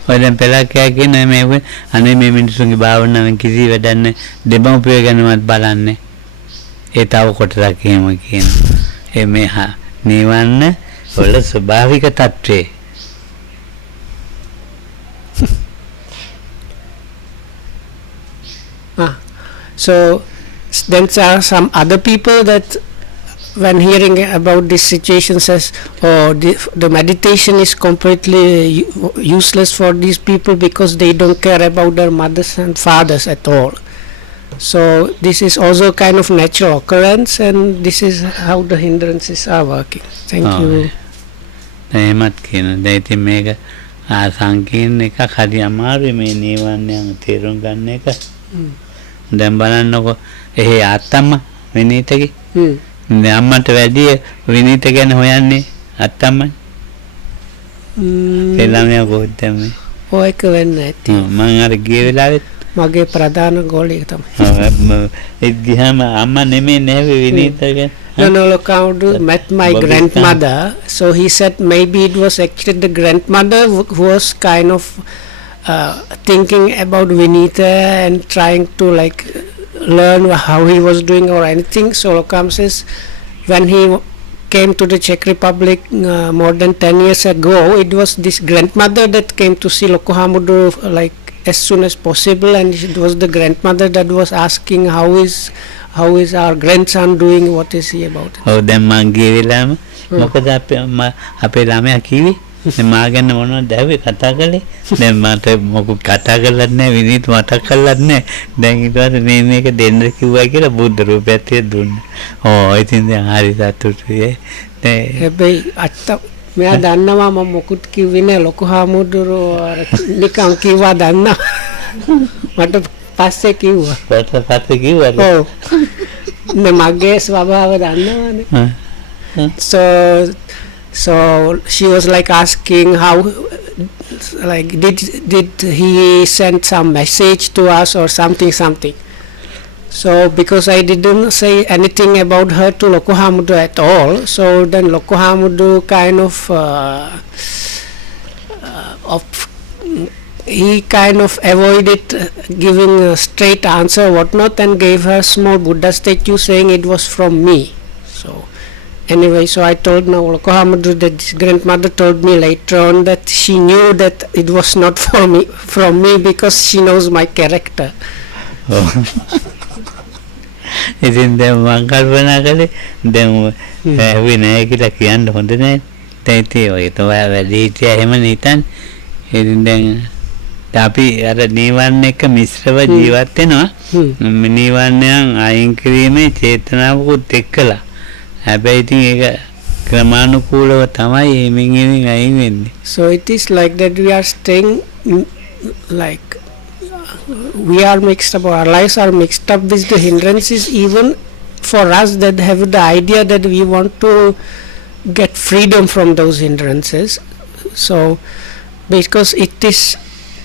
ඔය දැන් පෙළක් කියන මේ අනේ මේ මිනිස්සුන්ගේ භාවනාවෙන් කිසි වැඩක් නැහැ. දෙමව්පිය ගැනවත් බලන්නේ. ඒ තව කොටසක් එහෙම කියන. ඒ මේ නිවන්න වල ස්වභාවික తත්වේ. So then there are some other people that when hearing about this situation says, oh, the meditation is completely useless for these people because they don't care about their mothers and fathers at all. So this is also kind of natural occurrence, and this is how the hindrances are working. Thank you. එහෙමත් කියන. දැන් ඉතින් මේක සංකීර්ණ එකක්, හරි අමාරුයි මේ නිවන්යන් තේරුම් ගන්න එක. දැන් බලන්නකො එහේ අත්තම්මා විනීතගේ. දැන් අම්මට වැඩිය විනීත ගැන හොයන්නේ අත්තම්මයි. එළමයා කොහෙද මේ? ඔය එක වෙන්නේ නැති. මම අර ගිය වෙලාවෙත් මගේ ප්‍රධාන ගෝලිය තමයි. ඒ ගියාම අම්මා නෙමෙයි නේද විනීත ගැන. No, Lokamdu met my grandmother. So he said maybe it was actually the grandmother who was kind of thinking about Vinita and trying to like learn how he was doing or anything. So Lokam says when he came to the Czech Republic more than 10 years ago, it was this grandmother that came to see Loko Hamudu like as soon as possible, and it was the grandmother that was asking how is our grandson doing, what is he about. ඔව් දැන් මං ගිය වෙලාවම මොකද අපේ ළමයා කිව්වේ මා ගැන මොනවද දැව්වේ කතා කළේ දැන් මට මොකුත් කතා කරලත් නැහැ විනීත් මතක් කරලත් නැහැ දැන් ඊට පස්සේ මේ මේක දෙන්න කිව්වා කියලා බුද්ධ රූපයක් තිය දුන්නා. ඕ ඉතින් දැන් හරි සතුටුයි. හැබැයි අත්ත මෙයා දන්නවා මම මොකුත් කිව්වේ නැහැ ලොකු හාමුදුරුවෝ නිකන් කිව්වා දන්නා මට පස්සේ කිව්වා. පස්සේ කිව්වද? ඔව්. මගේ ස්වභාවය දන්නවනේ. So she was like asking how, like did he send some message to us or something. So because I didn't say anything about her to Loko Hamudu at all, so then Loko Hamudu kind of he kind of avoided giving a straight answer whatnot, and gave her small Buddha statue saying it was from me. So anyway, so I told now Loko Hamudu that his grandmother told me later on that she knew that it was not from me because she knows my character. ඉතින් දැන් මං කල්පනා කළේ දැන් ඇහුවේ නැහැ කියලා කියන්න හොඳ නැහැ. දැන් ඉතින් ඔය තමයි වැඩි හිටියා එහෙම නිතන්. ඉතින් දැන් අපි අර නීවරණ එක මිශ්‍රව ජීවත් වෙනවා. නීවරණයන් අයින් කිරීමේ චේතනාවකුත් එක්කලා. හැබැයි ඉතින් ඒක ක්‍රමානුකූලව තමයි එමින් අයින් වෙන්නේ. So it is like that we are staying like we are mixed up, our lives are mixed up with the hindrances, even for us that have the idea that we want to get freedom from those hindrances. So because it is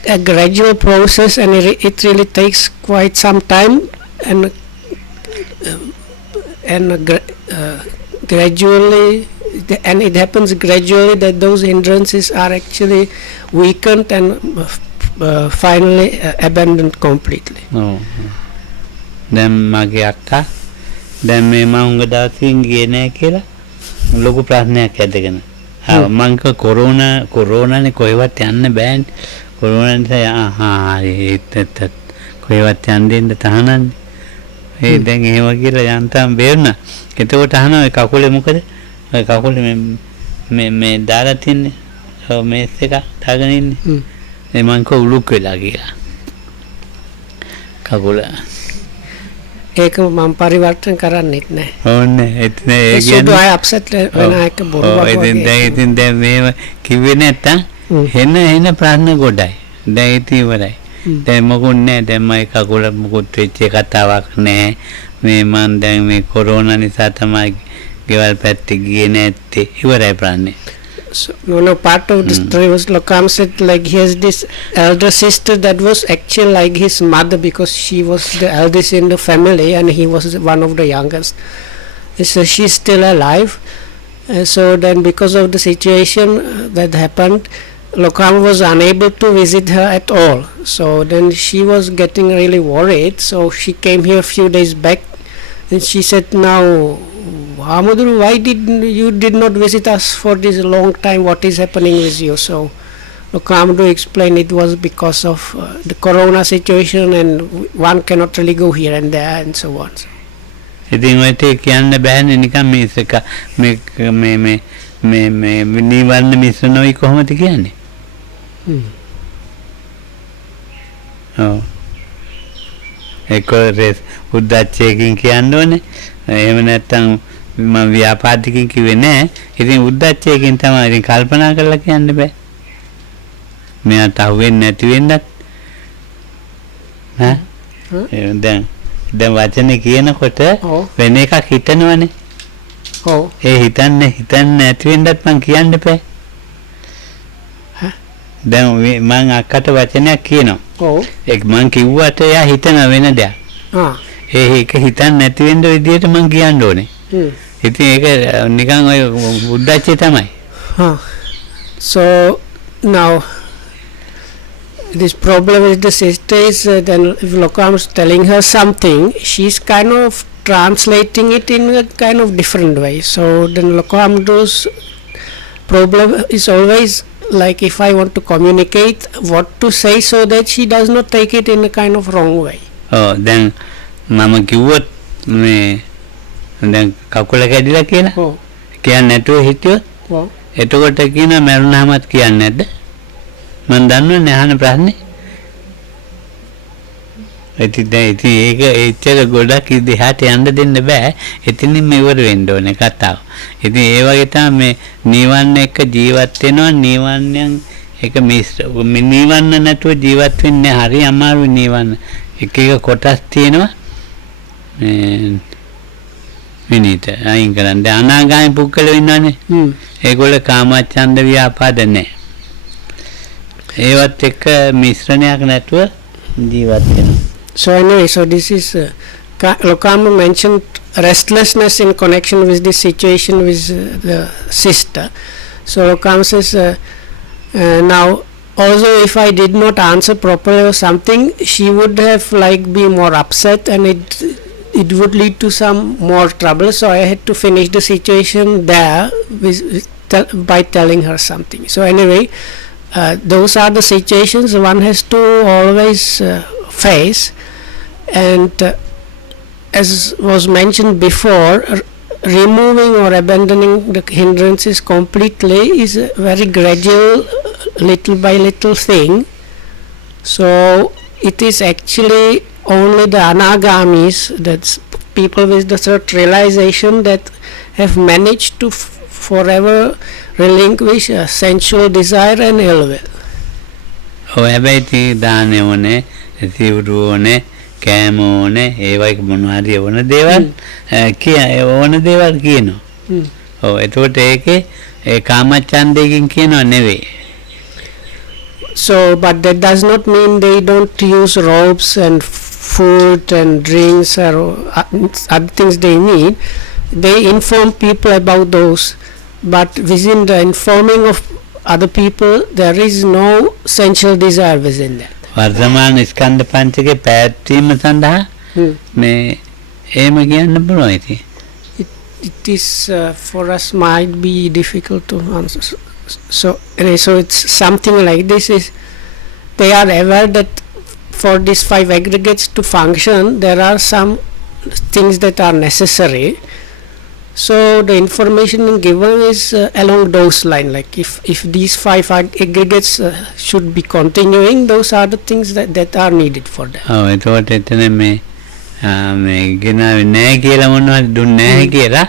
a gradual process and it really takes quite some time, and gradually, and it happens gradually that those hindrances are actually weakened and finally abandoned completely. දැන් මගේ අක්කා දැන් මේ මම උඟ දවසින් ගියේ නැහැ කියලා ලොකු ප්‍රශ්නයක් ඇදගෙන. මං කිව්වා කොරෝනානේ කොහෙවත් යන්න බෑනේ. කොරෝනා නිසා ඒත් කොහෙවත් යන්න දෙන්න තහනන්නේ. ඒ දැන් එහෙම කියලා යන්තම් බේරුණා. එතකොට අහනවා ඒ කකුලේ මොකද? ඔය කකුලේ මේ දාලා තින්නේ. ඔව් මේස් එක දාගෙන ඉන්නේ. මං කෝ උලුක් වෙලා ගියා. කකුල. ඒක මම පරිවර්තන කරන්නෙත් නැහැ. ඕනේ එතන ඒ කියන්නේ I upset when I can බොරුවක් වගේ. ඉතින් දැන් මේව කිව්වේ නැත්තම් එන ප්‍රශ්න ගොඩයි. දැන් ඉතින් ඉවරයි. දැන් මොකුත් නැහැ. දැන් මගේ කකුල මොකුත් වෙච්ච කතාවක් නැහැ. මේ මං දැන් මේ කොරෝනා නිසා තමයි ගෙවල් පැත්තේ ගියේ නැත්තේ. ඉවරයි ප්‍රශ්නේ. So, no, part of the story was Lokam said like he has this elder sister that was actually like his mother because she was the eldest in the family and he was one of the youngest. So she's still alive. So then because of the situation that happened, Lokam was unable to visit her at all. So then she was getting really worried. So she came here a few days back and she said, now Hamudu, why you did not visit us for this long time? What is happening with you? So Hamudu explained it was because of the corona situation and one cannot really go here and there and so on. ඉතින් ඔය තේ කියන්න බෑනේ නිකන් මේක මේ නිවර්ණ මිශ්‍රණෝයි කොහොමද කියන්නේ? ඔව් ඒක රෙස් උද්දච්චයකින් කියන්න ඕනේ. එහෙම නැත්නම් මම ව්‍යාපාදිකකින් කිව්වේ නෑ. ඉතින් උද්දච්චයකින් තමයි ඉතින් කල්පනා කරලා කියන්න බෑ. මෙයාට අහුවෙන්නේ නැති වෙන්නත්. දැන් වචනේ කියනකොට වෙන එකක් හිතනවනේ. ඔව්. ඒ හිතන්නේ නැති වෙන්නත් මං කියන්න බෑ. දැන් මං අක්කට වචනයක් කියනවා. ඔව්. ඒක මං කිව්වට එයා හිතන වෙන දෙයක්. ඒක හිතන්නේ නැති වෙන්න විදියට මං කියන්න ඕනේ. ඉතින් ඒක නිකන් ඔය උද්දච්චය තමයි. So now this problem with the sister is then if Lokam's telling her something, she's kind of translating it in a kind of different way. So then Lokam's problem is always like if I want to communicate what to say so that she does not take it in a kind of wrong way. Oh, then mama කිව්වොත් මේ දැන් කකුල කැඩිලා කියලා. Oh. කියන්නේ නැතුව හිටියොත් Oh. එතකොට කියනවා මරුණාමත් කියන්නේ නැද්ද? මම දන්නවනේ අහන ප්‍රශ්නේ. ඉතින් ඒක එච්චර ගොඩක් ඉදිහාට යන්න දෙන්න බෑ. එතනින් ඉවර වෙන්න ඕනේ කතාව. ඉතින් ඒ වගේ තමයි මේ නිවන් එක්ක ජීවත් වෙනවා නිවන්යන් එක නිවන්න නැතුව ජීවත් වෙන්නේ හරි අමාරු නිවන්න. එක එක කොටස් තියෙනවා. විනීත අයින් කරන්න. අනාගාමී පුද්ගලයෝ ඉන්නවනේ. ඒගොල්ලෝ කාමච්ඡන්ද ව්‍යාපාද නැහැ. ඒවත් එක්ක මිශ්‍රණයක් නැතුව ජීවත් වෙනවා. So anyway, so this is Lokama mentioned restlessness in connection with this situation with the sister. So Lokama says now also if I did not answer properly or something, she would have like be more upset and it would lead to some more trouble. So I had to finish the situation there by telling her something. So anyway, those are the situations one has to always face. And as was mentioned before, removing or abandoning the hindrances completely is a very gradual, little by little thing. So it is actually only the anagamis, that's people with the third realization, that have managed to forever relinquish sensual desire and ill will. කෑම ඕනේ ඒවයි මොනවාරි ඕන දේවල් ඕන දේවල් කියනවා. ඔව් එතකොට ඒකේ ඒ කාමච්ඡන්දයෙන් කියනවා නෙවෙයි. So but that does not mean they don't use robes and food and drinks or other things they need. They inform people about those, but within the informing of other people there is no sensual desire within that. වර්තමාන ස්කන්ධ පංචකේ පැවැත්වීම සඳහා මේ එහෙම කියන්න පුළුවන් ඉතින්. It is for us might be difficult to answer. So anyway, so it's something like this is they are aware that for these 5 aggregates to function there are some things that are necessary. So the information given is along those lines, like if these 5 aggregates should be continuing, those are the things that are needed for that. ඔව් එතකොට එතන මේ ගෙනාවේ නැහැ කියලා මොනවද දුන්නේ නැහැ කියලා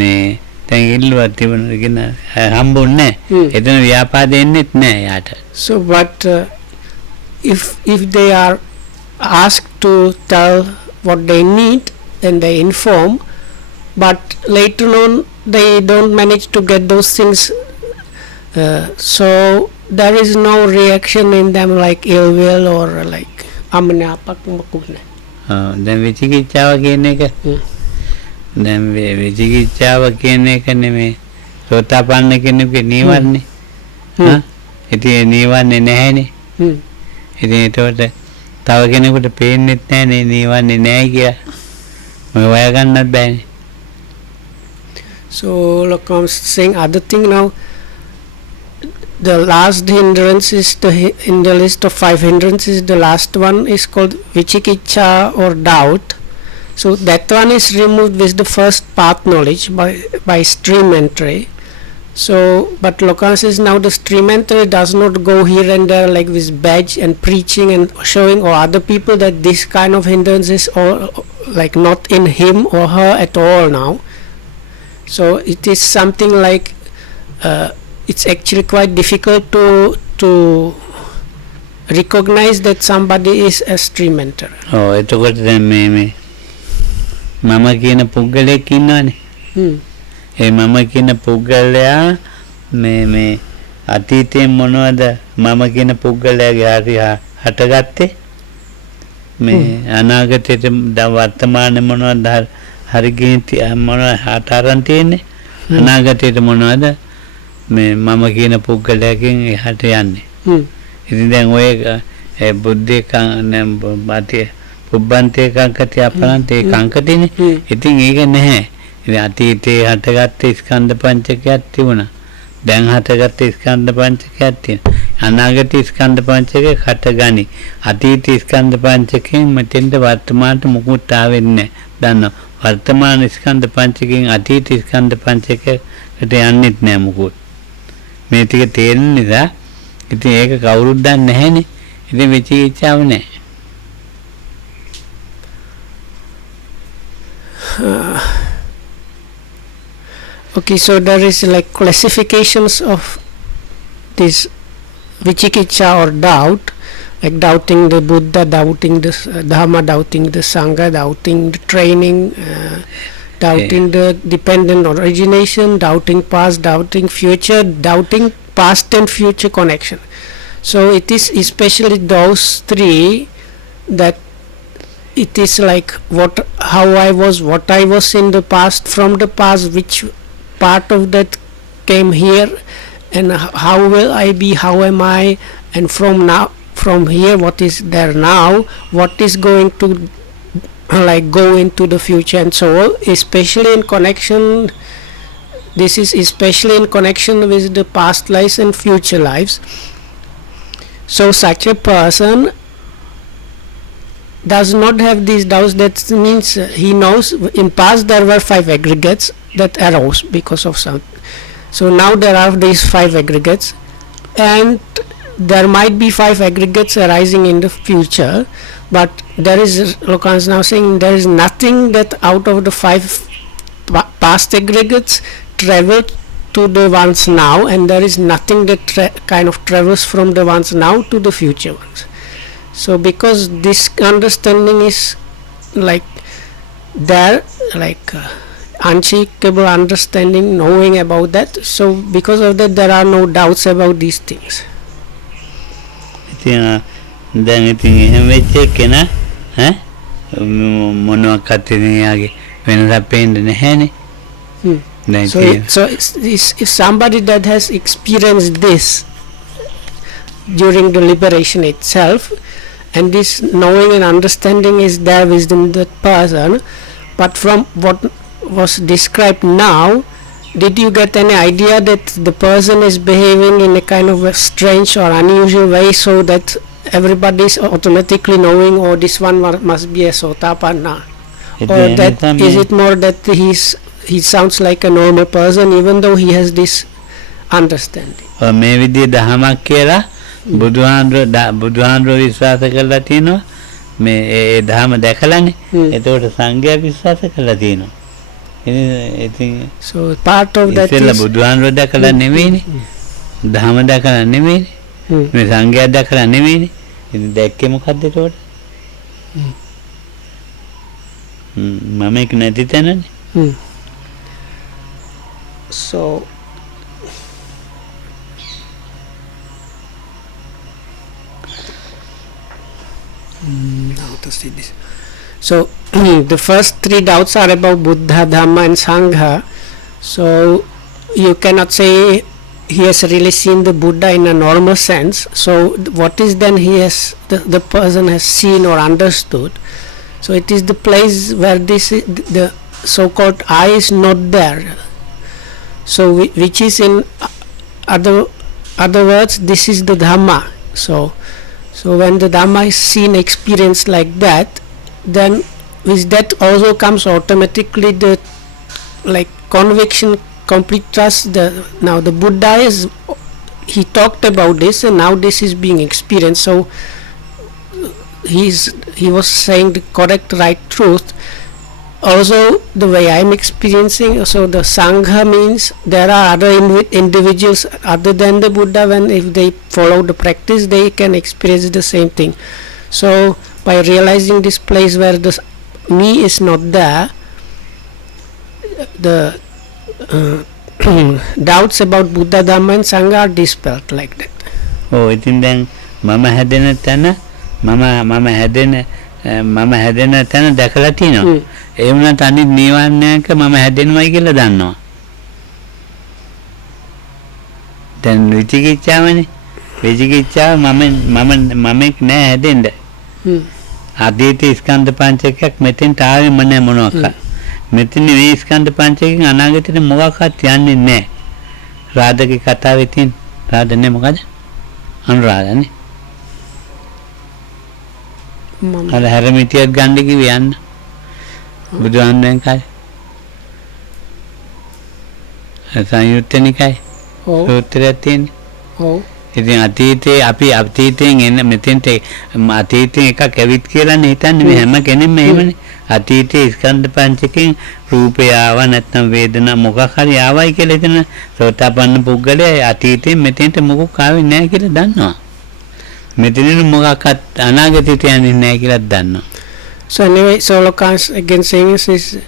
මේ දැන් ඉල්ලුවක් තිබුණා ගෙන හම්බුන්නේ නැහැ. එතන ව්‍යාපාදේ එන්නේත් නැහැ යාට. So but if they are asked to tell what they need, then they inform. But later on they don't manage to get those things, so there is no reaction in them like ill will or like amanapak makune. දැන් විචිකිච්ඡාව කියන එක දැන් විචිකිච්ඡාව කියන එක නෙමෙයි සෝතාපන්න කෙනෙකුගේ නීවරණේ. ඉතින් නීවරණේ නැහැනේ. ඉතින් ඒකට තව කෙනෙකුට පේන්නෙත් නැහැනේ නීවරණේ නැහැ කියලා. මොකද හොයා ගන්නත් බෑනේ. So Lokam saying other thing now. The last hindrance is in the list of 5 hindrances. The last one is called vichikicha or doubt. So that one is removed with the first path knowledge by stream entry. So but Lokam says now the stream entry does not go here and there like with badge and preaching and showing or other people that this kind of hindrance is all like not in him or her at all now. So it is something like it's actually quite difficult to recognize that somebody is a stream enterer. Oh, එතකොට දැන් මේ මම කියන පුද්ගලයෙක් ඉන්නවනේ. ඒ මම කියන පුද්ගලයා මේ අතීතයේ මොනවද මම කියන පුද්ගලයාගේ හරි හටගත්තේ මේ අනාගතයේ වර්තමානයේ මොනවද හරි ගිනිති මොනවද හතරන් තියෙන්නේ අනාගතයේ මොනවද මේ මම කියන පුද්ගලයාගෙන් එහාට යන්නේ ඉතින් දැන් ඔය බුද්ධේ මාතේ පුබ්බන්තේ කංකති අපරන්තේ කංකතිනේ. ඉතින් ඒක නැහැ. ඉතින් අතීතේ හටගත්ත ස්කන්ධ පංචකයක් තිබුණා. දැන් හටගත්ත ස්කන්ධ පංචකයක් තියෙනවා. අනාගත ස්කන්ධ පංචකේ හටගනි. අතීත ස්කන්ධ පංචකයෙන් මෙතෙන්ද වර්තමානට මුකුත් ආවෙන්නේ නැහැ. දන්නවා. වර්තමාන ස්කන්ධ පංචකයෙන් අතීත ස්කන්ධ පංචකයට යන්නෙත් නැහැ මුකුත්. මේ ටික තේරෙන නිසා ඉතින් ඒක කවුරුත් දන්නේ නැහැනේ. ඉතින් විචිකිච්ඡාව නැහැ. Okay, so there is like classifications of this vichikicha or doubt, like doubting the Buddha, doubting the Dhamma, doubting the Sangha, doubting the training, doubting the dependent origination, doubting past, doubting future, doubting past and future connection. So it is especially those three that it is like how I was, what I was in the past, from the past, which part of that came here, and how will I be, how am I, and from here what is there now, what is going to like go into the future, and so on, especially in connection. This is especially in connection with the past lives and future lives. So such a person does not have these doubts. That means he knows in past there were 5 aggregates that arose because of some. So now there are these 5 aggregates, and there might be 5 aggregates arising in the future, but there is, Lokan is now saying, there is nothing that out of the 5 past aggregates travel to the ones now, and there is nothing that kind of travels from the ones now to the future ones. So because this understanding is like there, like unshakable understanding, knowing about that, so because of that there are no doubts about these things. දැන් ඉතින් එහෙම වෙච්ච කෙනා මොනවාක්වත් එයාගේ වෙනසක් පේන්නේ නැහැනේ. So if somebody that has experienced this during the liberation itself, and this knowing and understanding is there within that person, but from what was described now, did you get any idea that the person is behaving in a kind of a strange or unusual way, so that everybody is automatically knowing, oh, this one must be a Sotapanna, or that is it more that he sounds like a normal person even though he has this understanding? මේ විදිහේ දහමක් කියලා බුදුහාඳුරෝ විශ්වාස කරලා තියෙනවා. මේ ඒ දහම දැකලානේ. එතකොට සංඝයා විශ්වාස කරලා තියෙනවා. So part of that is බුදුහාඳුරෝ දැකලා නෙවෙයිනේ. දහම දැකලා නෙවෙයිනේ. මේ සංඝයා දැකලා නෙවෙයිනේ. ඉතින් දැක්කේ මොකද්ද එතකොට? මම ඒක නැති තැනනේ. So how to say this? So the first 3 doubts are about Buddha, Dhamma and Sangha. So you cannot say he has really seen the Buddha in a normal sense. So what is then he has the person has seen or understood? So it is the place where the so-called I is not there. So which is in other words, this is the Dhamma. So when the Dhamma is seen, experienced like that, then with that also comes automatically the like conviction, complete trust. Now the Buddha he talked about this, and now this is being experienced. So he was saying the correct, right truth. Also the way I am experiencing, so the Sangha means there are other individuals other than the Buddha, when if they follow the practice they can experience the same thing. So by realizing this place where the me is not there, the doubts about Buddha, Dhamma and Sangha are dispelled like that. Oh, ඉතින් දැන් මම හැදෙන තැන මම හැදෙන තැන දැකලා තියෙනවා. ඒ වුණාට අනිත් නිවන්නේක මම හැදෙනවයි කියලා දන්නවා. දැන් විචිකිච්ඡාවනේ. විචිකිච්ඡාව මමෙක් නෑ හැදෙන්න. අතීත ස්කන්ධ පංචකයක් මෙතෙන්ට ආවෙම නෑ මොනවාක්. මෙතන මේ ස්කන්ධ පංචකයෙන් අනාගතේට මොකක්වත් යන්නේ නෑ. රාධගේ කතාවේ තියෙන රාධ නේ මොකද? අනුරාධනේ. අර හැරමිටියක් ගන්න කිව්වේ යන්න. බුදුහන්සෙන් කාලේ. සංයුත්ත නිකායේ. ඔව්. සූත්‍රයක් තියෙන්නේ. ඔව්. ඉතින් අතීතේ අපි අතීතයෙන් එන මෙතෙන්ට අතීතයෙන් එකක් ඇවිත් කියලා හිතන්නේ මේ හැම කෙනෙක්ම එහෙමනේ. අතීතයේ ස්කන්ධ පංචකයෙන් රූපය ආවා නැත්නම් වේදනා මොකක් හරි ආවයි කියලා හිතන සෝතාපන්න පුද්ගලයා අතීතයෙන් මෙතෙන්ට මොකක් ආවේ නැහැ කියලා දන්නවා. මෙතනින් මොකක්වත් අනාගතයට යන්නේ නැහැ කියලා දන්නවා. So anyway, so Lokan's again saying is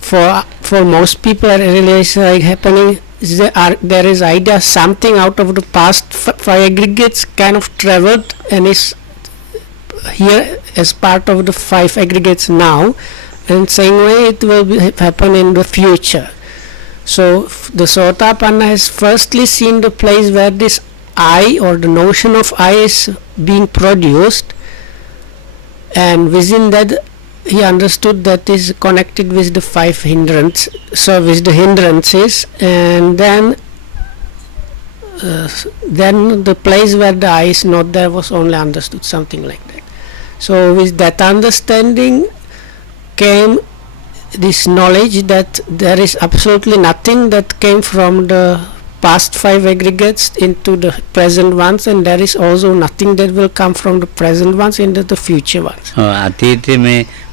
for most people really is like happening is there is idea something out of the past five aggregates kind of traveled and is here as part of the five aggregates now, and same way it will happen in the future. So the Sotapanna has firstly seen the place where this I or the notion of I is being produced, and within that he understood that is connected with the five hindrances, so with the hindrances, and then the place where the I is not there was only understood, something like that. So with that understanding came this knowledge that there is absolutely nothing that came from the past five aggregates into the present ones, and there is also nothing that will come from the present ones into the future ones.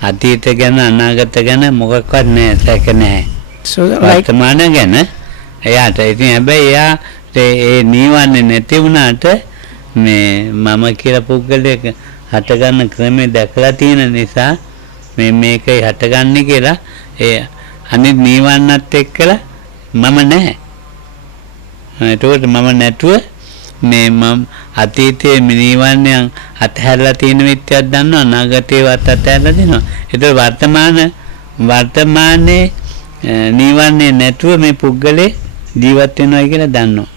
අතීත ගැන අනාගත ගැන මොකක්වත් නැහැ, සැක නැහැ. So like වර්තමාන ගැන එයාට ඉතින් හැබැයි එයා ඒ නිවන්නේ නැති වුණාට මේ මම කියලා පුද්ගලයෙක් හටගන්න ක්‍රමේ දැකලා තියෙන නිසා මේකයි හටගන්නේ කියලා ඒ අනිත් නිවන්නත් එක්කලා මම නැහැ. ඒකට මම නැතුව මේ මම අතීතයේ නිවන්නයන් අතහැරලා තියෙන විත්‍යක් දන්නවා, අනාගතේවත් අතහැරලා දෙනවා. ඒතර වර්තමානයේ නිවන්නේ නැතුව මේ පුද්ගලේ ජීවත් වෙනවා කියලා දන්නවා.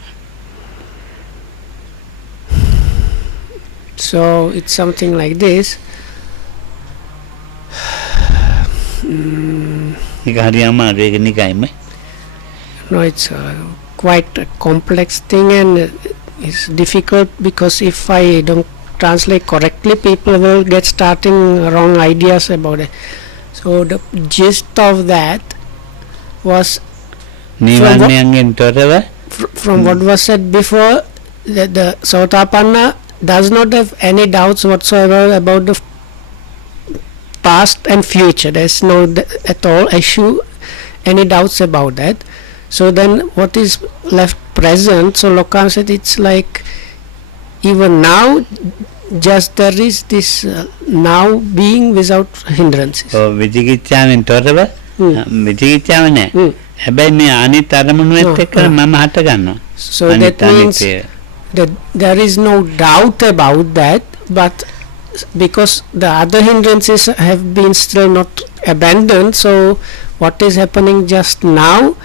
So it's something like this. No, it's quite a complex thing, and it's difficult because if I don't translate correctly, people will get starting wrong ideas about it. So the gist of that was from what was said before, that the Sotapanna does not have any doubts whatsoever about the past and future. There is no at all issue, any doubts about that. So then what is left present? So Lokan said it's like even now just there is this now being without hindrances. විචිකිච්ඡාවෙන් තොරව විචිකිච්ඡාව නැහැ. හැබැයි මේ අනිත් අරමුණුත් එක්ක මම හට ගන්නවා. So that means that there is no doubt about that, but because the other hindrances have been still not abandoned, so what is happening just now,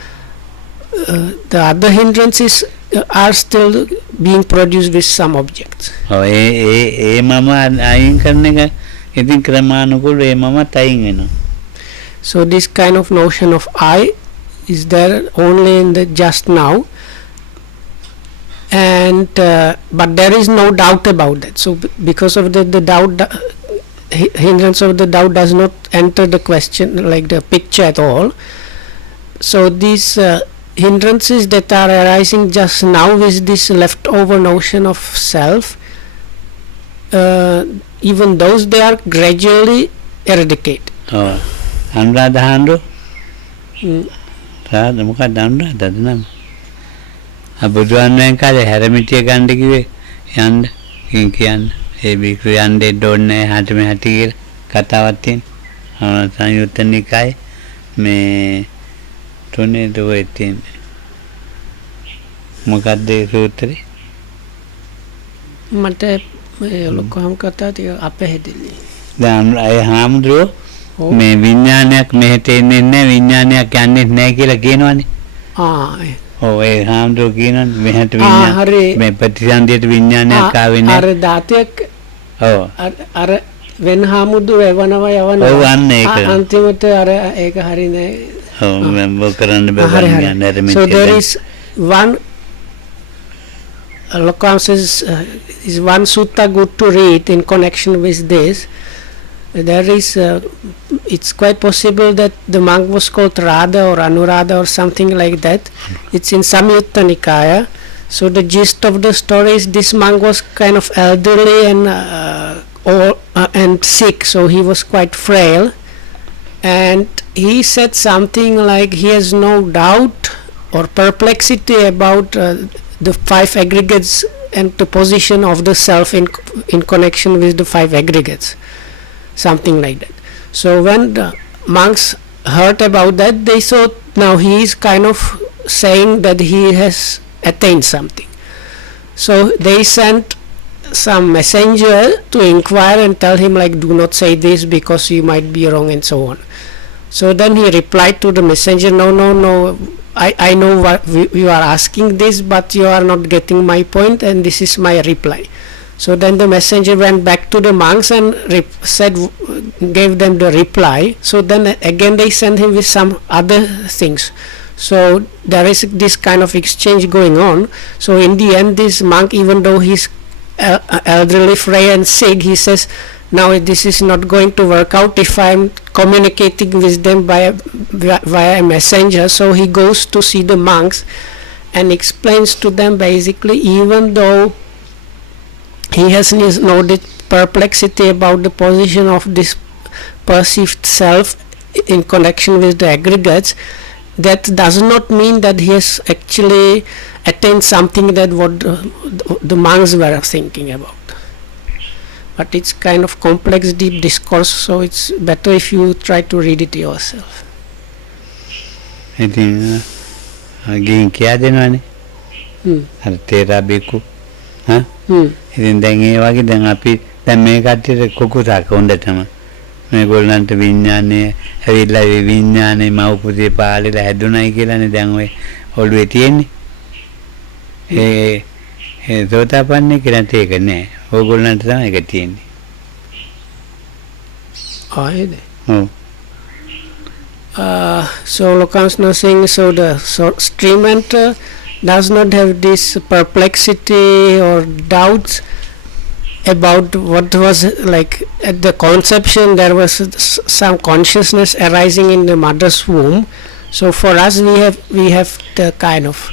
the other hindrances are still being produced with some objects. ඒ මම අයින් කරන එක ඉතින් ක්‍රමානුකූලව ඒ මමත් අයින් වෙනවා. So this kind of notion of I is there only in the just now, and but there is no doubt about that. So because of the doubt, hindrance of the doubt does not enter the question, like the picture at all. So these hindrances that are arising just now with this leftover notion of self, even those they are gradually eradicated. අනුරාධාන්දු රාද මොකක්ද අනුරාධද නම බුදුන් කාලේ හැරමිටිය ගන්න කිව්වේ යන්න කියන්න ඒ බිකු යන්නේ ඩොන්නේ හට මෙහාට කියලා කතාවක් තියෙනවා. සංයුත්ත නිකායේ මේ තුනේ දුවේ තියෙන්නේ මොකක්ද ඒ සූත්‍රේ? මට ලොකුම කතා ටික අපහැදිලි. දැන් ඒ හාමුදුරුවෝ මේ විඥානයක් මෙහෙට එන්නේ නැහැ, විඥානයක් යන්නේ නැහැ කියලා කියනවනේ. ඔව් ඒ හාමුදුරුවෝ කියනවනේ මෙහෙට හරි. මේ ප්‍රතිසන්දියට විඥානයක් ආවේ අර නැහැ. දාතයක් ඔව්. අර වෙන හාමුදුරුවෝ එවනවා ඔව් අන්න ඒක. අන්තිමට අර ඒක හරි නෑ. ඔව් මම කරන්න බෑ හරි, හරි. විඥානය අර So there මෙච්චර. is one Lokam says is one sutta good to read in connection with this. There is it's quite possible that the monk was called Radha or Anuradha or something like that. It's in Samyutta Nikaya. So the gist of the story is this monk was kind of elderly and and sick, so he was quite frail, and he said something like he has no doubt or perplexity about the five aggregates and the position of the self in connection with the five aggregates, something like that. So when the monks heard about that, they thought now he is kind of saying that he has attained something. So they sent some messenger to inquire and tell him like, do not say this because you might be wrong and so on. So then he replied to the messenger, no, I know what you are asking this, but you are not getting my point, and this is my reply. So then the messenger went back to the monks and gave them the reply. So then again they sent him with some other things. So there is this kind of exchange going on. So in the end, this monk, even though he's elderly, frail and sick, he says, now this is not going to work out if I'm communicating with them via a messenger. So he goes to see the monks and explains to them basically, even though he has no perplexity about the position of this perceived self in connection with the aggregates, that does not mean that he has actually attained something that what the monks were thinking about. But it's kind of complex, deep discourse, so it's better if you try to read it yourself. ඉතින් ගිහින් කියා දෙනවනේ. අර තේරා බේකු. හා? ඉතින් දැන් ඒ වගේ දැන් අපි දැන් මේ කට්ටියට කුකුසක් හොඳටම මේගොල්ලන්ට විඥානය ඇවිල්ලා ඒ විඥානේ මව්කුසේ පාලෙලා හැදුණයි කියලානේ දැන් ඔය ඔළුවේ තියෙන්නේ. ඒ සෝතාපන්නේ කියලාට ඒක නෑ. ඕගොල්ලන්ට තමයි ඒක තියෙන්නේ. ආයේද? ඔව්. So Lokam's now saying, so the stream enter does not have this perplexity or doubts about what was like at the conception. There was some consciousness arising in the mother's womb. So for us, we have the kind of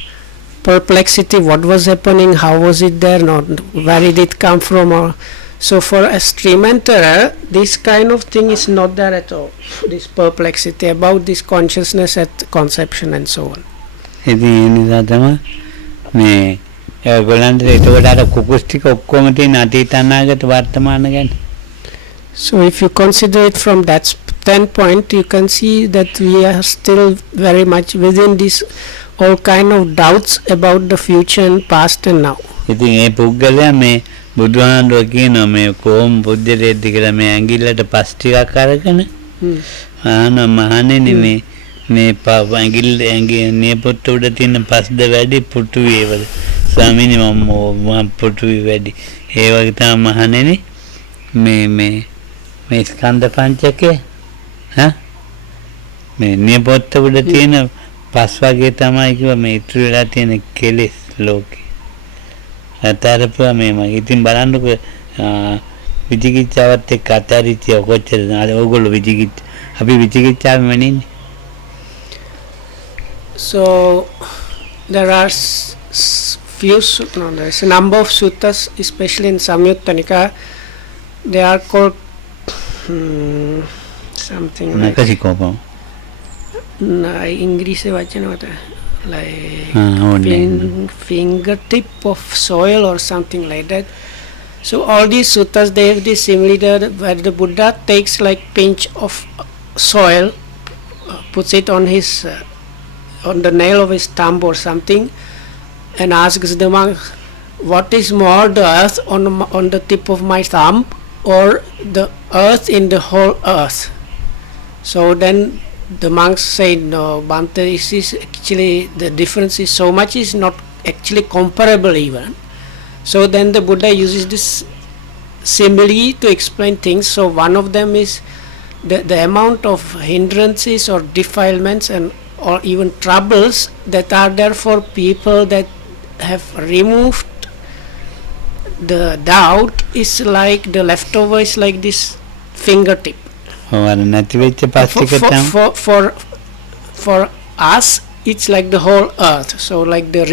perplexity, what was happening, how was it there, not where did it come from, or so for a stream enterer, this kind of thing is not there at all, this perplexity about this consciousness at conception and so on. ඉතින් ඒ නිසා තමයි මේ ඒගොල්ලන්ට ඒකට අර කුකුස් ටික ඔක්කොම තියෙන අතීත අනාගත වර්තමාන ගැන. So if you consider it from that standpoint, you can see that we are still very much within this all kind of doubts about the future and past and now. ඉතින් ඒ පුද්ගලයා මේ බුදුහාමුදුරුවෝ කියනවා මේ කොහොම බුද්ධලේද්ද කියලා මේ ඇඟිල්ලට පස් ටිකක් අරගෙන මහණෙනි මේ ඇඟිල්ල නියපොත්ත උඩ තියෙන පස්ද වැඩි පුටුවේ වල ස්වාමීනි මම පුටුවේ වැඩි ඒ වගේ තමයි මහණෙනි මේ ස්කන්ධ පංචකය මේ නියපොත්ත උඩ තියෙන පස් වගේ තමයි කිව්වා මේ ඉතුරු වෙලා තියෙන කෙලෙස් ලෝකේ අතරපුවා මේම ඉතින් බලන්නකෝ විචිකිච්ඡාවත් එක්ක අතරිච්ච කොච්චර ඕගොල්ලෝ අපි විචිකිච්ඡාවෙම නෙන්නේ. So there are there's a number of suttas, especially in Samyutta Nikaya. They are called something like English වචන වලට like fingertip of soil or something like that. So all these suttas, they have this similitude where the Buddha takes like pinch of soil, puts it on his on the nail of his thumb or something, and asks the monk, what is more, the earth on the tip of my thumb or the earth in the whole earth? So then the monks said, no, Bhante, this is actually, the difference is so much is not actually comparable even. So then the Buddha uses this simile to explain things. So one of them is the amount of hindrances or defilements and or even troubles that are there for people that have removed the doubt is like the leftover is like this fingertip. ඔය නැති වෙච්ච පස්තික තමයි. For us it's like the whole earth. So like the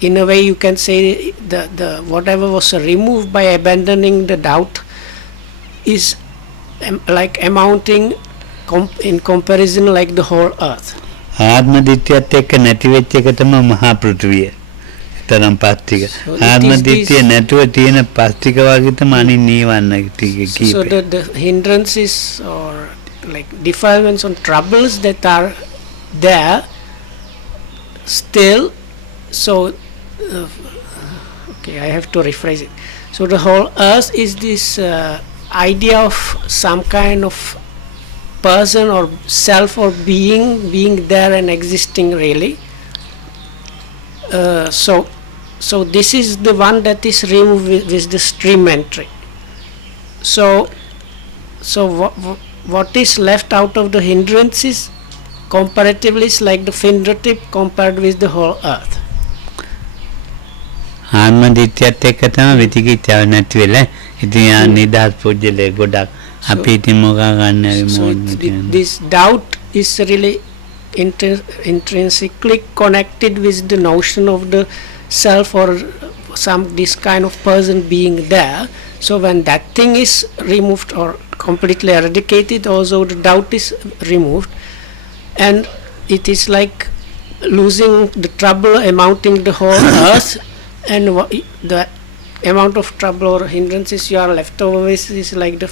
in a way you can say the whatever was removed by abandoning the doubt is like amounting in comparison like the whole earth. ආත්ම දිට්ඨියත් එක්ක නැති වෙච්ච එක තමයි මහා පෘථිවිය. තරම් පස්තික. ආත්ම දිට්ඨිය නැතුව තියෙන පස්තික වගේ තමයි අනිත් නීවරණ ටික කීපේ. So the hindrances or like defilements and troubles that are there still, so okay, I have to rephrase it. So the whole earth is this idea of some kind of person or self or being there and existing really. So this is the one that is removed with the stream entry. So what is left out of the hindrances comparatively is like the fingertip compared with the whole earth. ආත්ම දිට්ඨියත් එක්ක තමයි විචිකිච්ඡාව නැති වෙලා. ඉතින් යා නිදාස් පුජ්‍යලේ ගොඩක් අපි ඉතින් මොකා ගන්න this doubt is really intrinsically connected with the notion of the self or this kind of person being there. So when that thing is removed or completely eradicated, also the doubt is removed, and it is like losing the trouble amounting the whole earth, and the amount of trouble or hindrances you are left over with is like the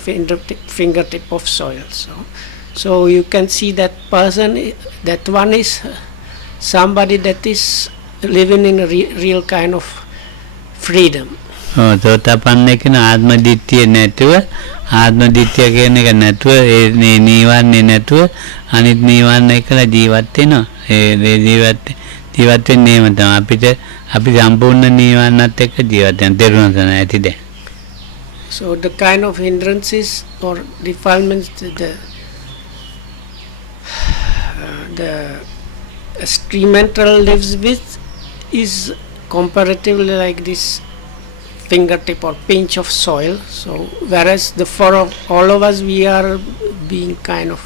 fingertip of soil. So you can see that person, that one is somebody that is living in a real kind of freedom. සෝතාපන්න කියන ආත්ම දිට්ඨිය නැතුව ආත්ම දිට්ඨිය කියන එක නැතුව ඒ නීවරණේ නැතුව අනිත් නීවරණ එක්කලා ජීවත් වෙනවා. ඒ ජීවත් වෙන්නේම තමයි අපි සම්පූර්ණ නීවරණත් එක්ක ජීවත් වෙන දරුවන් තන ඇතිද. So the kind of hindrances or defilements the streamental lives with is comparatively like this fingertip or pinch of soil. So whereas for all of us we are being kind of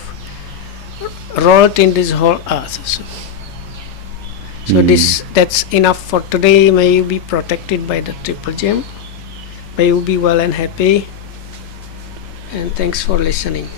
rolled in this whole earth. So that's enough for today. May you be protected by the Triple Gem. May you be well and happy. And thanks for listening.